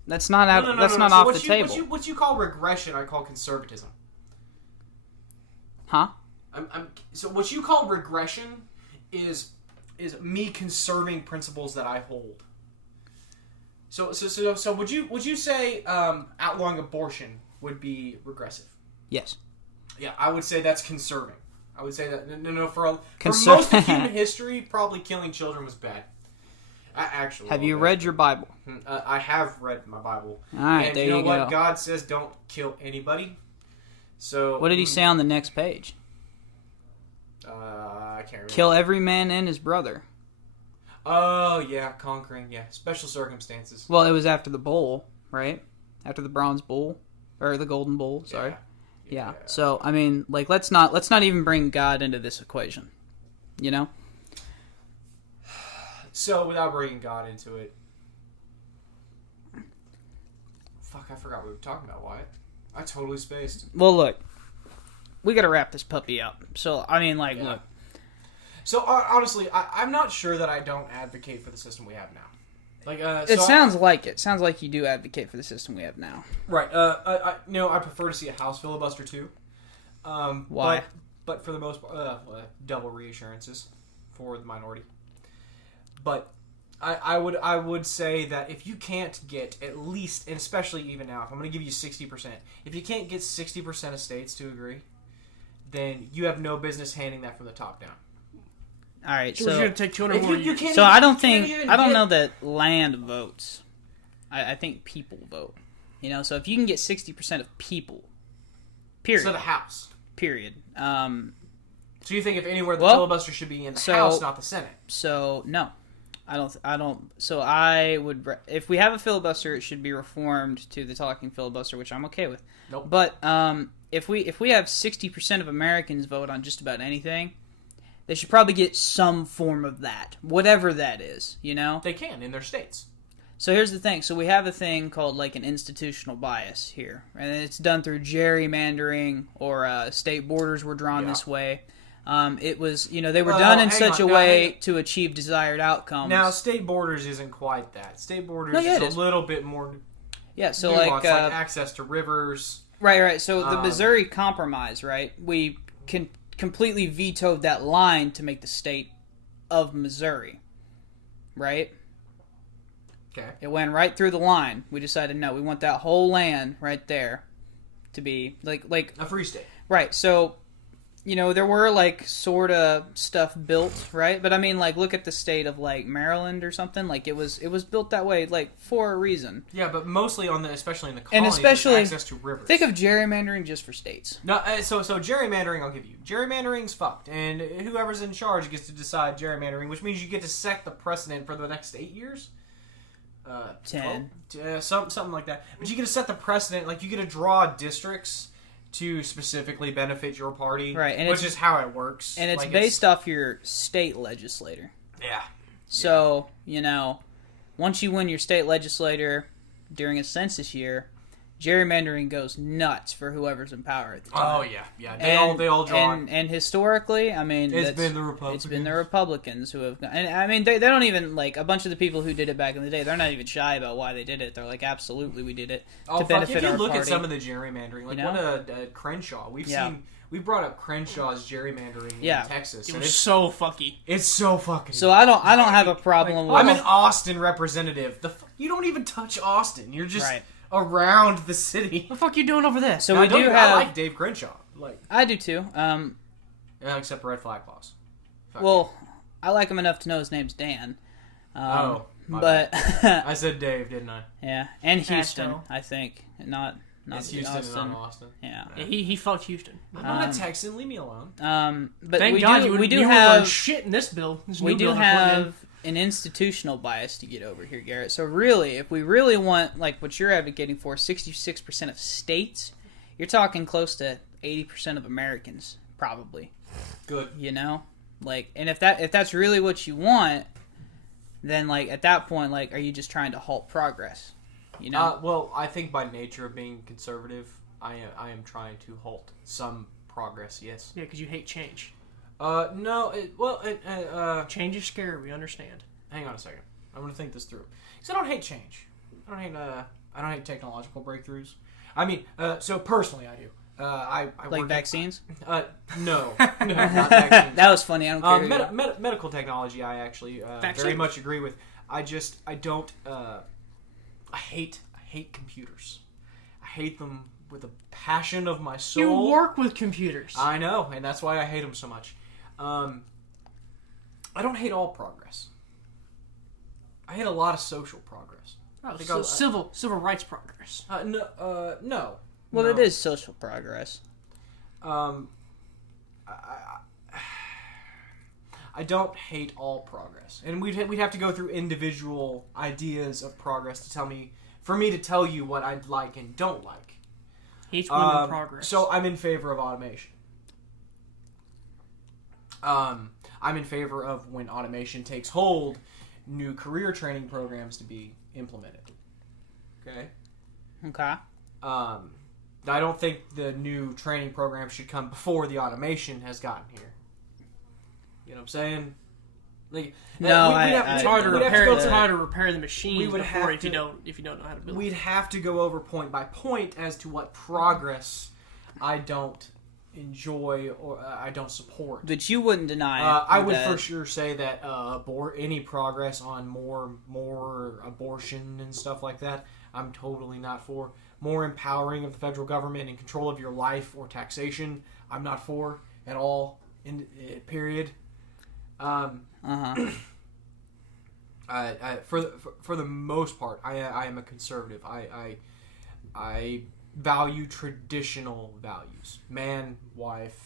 That's not out. No, that's not So off what the you, table. What you call regression, I call conservatism. Huh? So what you call regression is me conserving principles that I hold. So would you say outlawing abortion would be regressive? Yes. Yeah, I would say that's conserving. I would say that no for Conser- most of human history, probably killing children was bad. Actually, Have you read your Bible? I have read my Bible. All right, and there you know you what? go. God says don't kill anybody. So What did he say on the next page? I can't remember. Kill every man and his brother. Oh yeah, conquering. Yeah, special circumstances. Well, it was after the bowl, right? After the bronze bull or the golden bull. Sorry. Yeah. So I mean, like, let's not even bring God into this equation. You know. So without bringing God into it, fuck, I forgot what we were talking about. Wyatt, I totally spaced. Well, look, we got to wrap this puppy up. So I mean, like, Yeah. look. So honestly, I'm not sure that I don't advocate for the system we have now. Like, It sounds like it. Sounds like you do advocate for the system we have now. right. I prefer to see a House filibuster too. Why? But for the most part, double reassurances for the minority. But I would say that if you can't get at least, and especially even now, if I'm going to give you 60%, if you can't get 60% of states to agree, then you have no business handing that from the top down. All right. So it's So going to take 200 more years. So I don't know that land votes. I think people vote. You know, so if you can get 60% of people, period. So the House. Period. So you think if anywhere the Well, filibuster should be in the House, not the Senate? So no, I don't. So I would, if we have a filibuster, it should be reformed to the talking filibuster, which I'm okay with. Nope. But if we have 60% of Americans vote on just about anything, they should probably get some form of that, whatever that is. You know. They can in their states. So here's the thing. So we have a thing called like an institutional bias here, and it's done through gerrymandering or state borders were drawn this way. It was, they were done in such a way to achieve desired outcomes. Now, state borders isn't quite that. State borders No, yeah, it is is. a little bit more Yeah, so nuanced, like access to rivers. right. So the Missouri Compromise, right? We completely vetoed that line to make the state of Missouri, right? Okay. It went right through the line. We decided no, we want that whole land right there to be like A free state. right. So there were like sort of stuff built, right? But I mean, like, look at the state of like Maryland or something. Like it was built that way, like for a reason. Yeah, but mostly especially in the And colonies, especially access to rivers. Think of gerrymandering just for states. No, so gerrymandering, I'll give you. Gerrymandering's fucked, and whoever's in charge gets to decide gerrymandering, which means you get to set the precedent for the next 8 years. 10. Something like that. But you get to set the precedent, like you get to draw districts to specifically benefit your party, Right, and which is how it works. And it's Like, based off your state legislator. Yeah. So, once you win your state legislator during a census year, gerrymandering goes nuts for whoever's in power at the time. Oh yeah. They all draw. And historically, I mean, it's been the Republicans. It's been the Republicans who have. And I mean, they don't even like a bunch of the people who did it back in the day. They're not even shy about why they did it. They're like, absolutely, we did it to benefit our party. If you look party. at some of the gerrymandering, like Crenshaw, we brought up Crenshaw's gerrymandering in Texas. It was so fucky. It's so fucking. So I don't have a problem with. I'm an Austin representative. You don't even touch Austin. You're just around the city. What the fuck are you doing over there? So I like Dave Crenshaw. I do too. Except red flag laws. Well, I like him enough to know his name's Dan. But I said Dave, didn't I? Yeah, and Houston, I think, not it's Houston Austin. and not Austin. Yeah, he fucked Houston. I'm not a Texan. Leave me alone. But thank we God do, we do you have learn shit in this bill. We do have an institutional bias to get over here, Garrett. So really, if we really want, like what you're advocating for, 66% of states, you're talking close to 80% of Americans, probably. Good. You know, like, and if that's really what you want, then like at that point, like, are you just trying to halt progress? You know. Well, I think by nature of being conservative, I am trying to halt some progress. Yes. Yeah, because you hate change. No. Change is scary. We understand. Hang on a second. I'm gonna think this through. Because I don't hate change. I don't hate technological breakthroughs. I mean, so personally, I do. I like vaccines? No, not vaccines. That was funny. I don't care. Medical technology, I actually very much agree with. I don't. I hate computers. I hate them with a passion of my soul. You work with computers. I know, and that's why I hate them so much. I don't hate all progress. I hate a lot of social progress. Oh, so civil rights progress. No. Well, no. it is social progress. I don't hate all progress, and we'd have to go through individual ideas of progress for me to tell you what I like and don't like. Each one in progress. So I'm in favor of automation. I'm in favor of when automation takes hold, new career training programs to be implemented. Okay. I don't think the new training program should come before the automation has gotten here. You know what I'm saying? Like, no, it's hard to repair the machine if you don't know how to build it. We'd have to go over point by point as to what progress I don't enjoy or I don't support. But you wouldn't deny it. I would for sure say that any progress on more abortion and stuff like that, I'm totally not for. More empowering of the federal government and control of your life or taxation, I'm not for at all. Period. For the most part, I am a conservative. I value traditional values: man, wife,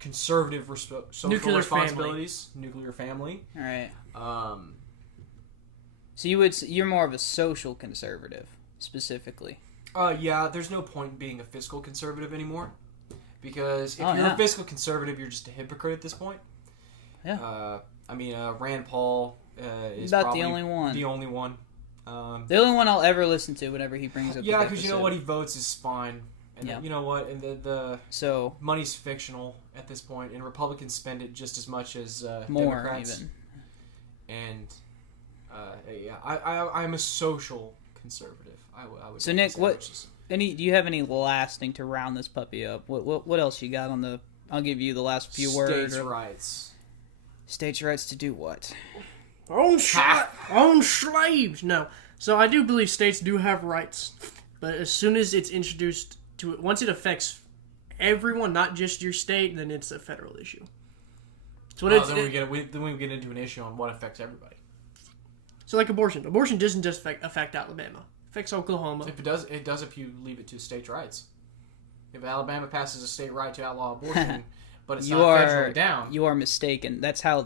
conservative social nuclear responsibilities, nuclear family. All right. So you're more of a social conservative, specifically. Yeah. There's no point in being a fiscal conservative anymore, because if you're a fiscal conservative, you're just a hypocrite at this point. Yeah. Rand Paul is about probably the only one. The only one. The only one I'll ever listen to whenever he brings up. Yeah, because you know what, he votes his spine, and you know what, and the money's fictional at this point, and Republicans spend it just as much as more Democrats. even. And I'm a social conservative. I would. So Nick, do you have any last thing to round this puppy up? What else you got on the? I'll give you the last few words. States' rights. States' rights to do what? Own slaves. No. So I do believe states do have rights, but as soon as it's introduced to it, once it affects everyone, not just your state, then it's a federal issue. So then we get into an issue on what affects everybody. So like abortion. Abortion doesn't just affect Alabama. It affects Oklahoma. If it does if you leave it to states' rights. If Alabama passes a state right to outlaw abortion, but it's not federally down. You are mistaken. That's how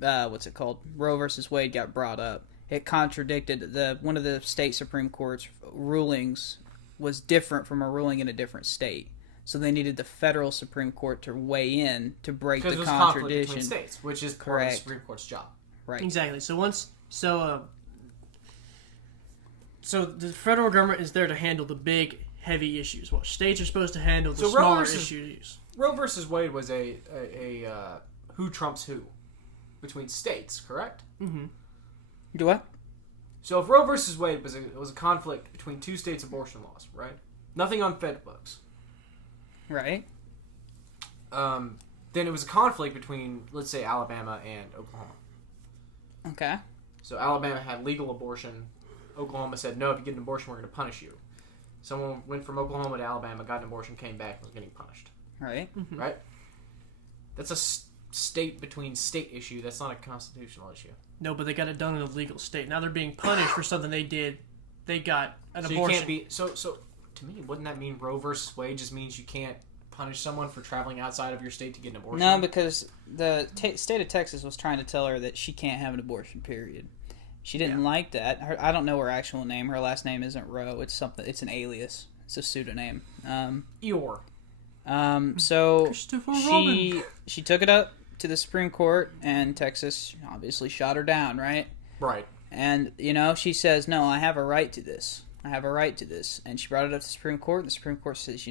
what's it called? Roe versus Wade got brought up. It contradicted one of the state Supreme Court's rulings was different from a ruling in a different state. So they needed the federal Supreme Court to weigh in to break the contradiction. Conflict between states, which is part of the Supreme Court's job. Right. Exactly. So So the federal government is there to handle the big, heavy issues, while states are supposed to handle the So Roe smaller versus- issues. Roe versus Wade was a who trumps who between states, correct? Do what? So if Roe versus Wade was a conflict between two states' abortion laws, right? Nothing on Fed books. Right. Then it was a conflict between, let's say, Alabama and Oklahoma. Okay. So Alabama had legal abortion. Oklahoma said, no, if you get an abortion, we're going to punish you. Someone went from Oklahoma to Alabama, got an abortion, came back, and was getting punished. Right. Right? That's a state between state issue. That's not a constitutional issue. No, but they got it done in a legal state. Now they're being punished for something they did. They got an So abortion. you can't be... So to me, wouldn't that mean Roe versus Wade just means you can't punish someone for traveling outside of your state to get an abortion? No, because the state of Texas was trying to tell her that she can't have an abortion, period. She didn't like that. I don't know her actual name. Her last name isn't Roe. It's something. It's an alias. It's a pseudonym. Eeyore. So Christopher Robin. she took it up to the Supreme Court, and Texas obviously shot her down, right? Right. And, she says, no, I have a right to this. I have a right to this. And she brought it up to the Supreme Court, and the Supreme Court says,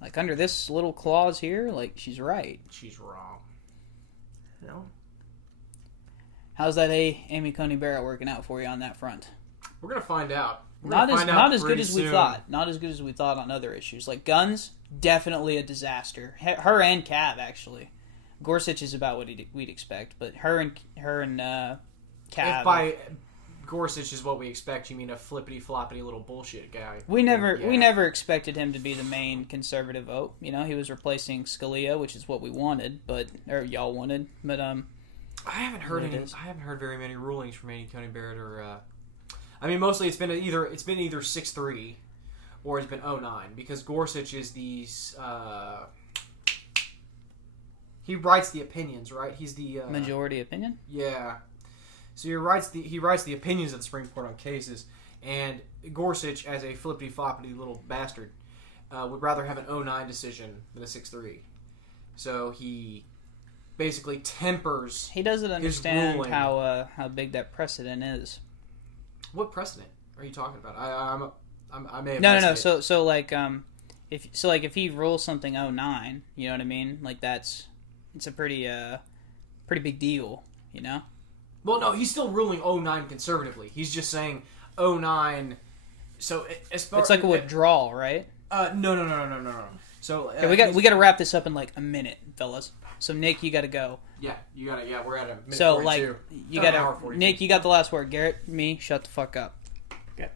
like, under this little clause here, like, she's right. She's wrong. No. How's that Amy Coney Barrett working out for you on that front? We're going to find out. Not as good as we thought. Not as good as we thought on other issues. Like guns, definitely a disaster. Her and Cav, actually. Gorsuch is about what we'd expect, but her and Cav. If by Gorsuch is what we expect, you mean a flippity-floppity little bullshit guy. We never expected him to be the main conservative vote. He was replacing Scalia, which is what we wanted, or y'all wanted. But I haven't heard I haven't heard very many rulings from Amy Coney Barrett or. Mostly it's been either 6-3 or it's been 0-9 because Gorsuch is these. He writes the opinions, right? He's the majority opinion. Yeah. So he writes the opinions of the Supreme Court on cases, and Gorsuch, as a flippity-floppity little bastard, would rather have an 0-9 decision than a 6-3. So he basically tempers. He doesn't understand how big that precedent is. What precedent are you talking about? I may have no. missed it. So like if he rules something 0-9, you know what I mean? Like it's a pretty big deal, Well, no, he's still ruling 0-9 conservatively. He's just saying 0-9. So it's like a withdrawal, right? No. So we got to wrap this up in like a minute, fellas. So Nick, you got to go. Yeah, you got it. Yeah, we're at a minute. So 42. like you got to Nick, you got the last word. Garrett, me, shut the fuck up. Okay.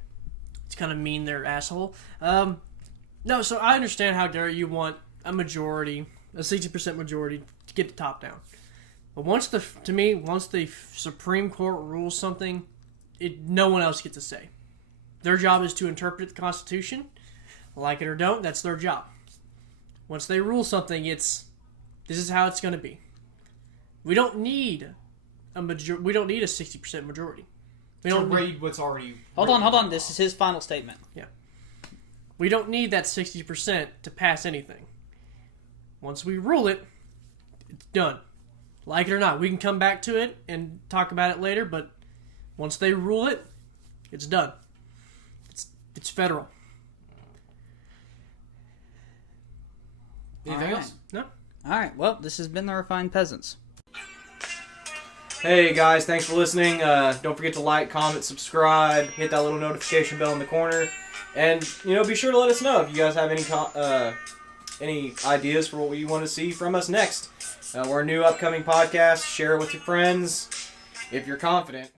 It's kind of mean there, asshole. No, so I understand how, Garrett, you want a majority, a 60% majority to get the top down. But once the Supreme Court rules something, no one else gets a say. Their job is to interpret the Constitution. Like it or don't, that's their job. Once they rule something, this is how it's going to be. We don't need a 60% majority. We don't read what's already. Hold on. This is his final statement. Yeah. We don't need that 60% to pass anything. Once we rule it, it's done. Like it or not, we can come back to it and talk about it later, but once they rule it, it's done. It's federal. Anything else? No? Alright, well, this has been the Refined Peasants. Hey guys, thanks for listening. Don't forget to like, comment, subscribe, hit that little notification bell in the corner, and be sure to let us know if you guys have any ideas for what you want to see from us next. We're a new upcoming podcast. Share it with your friends if you're confident.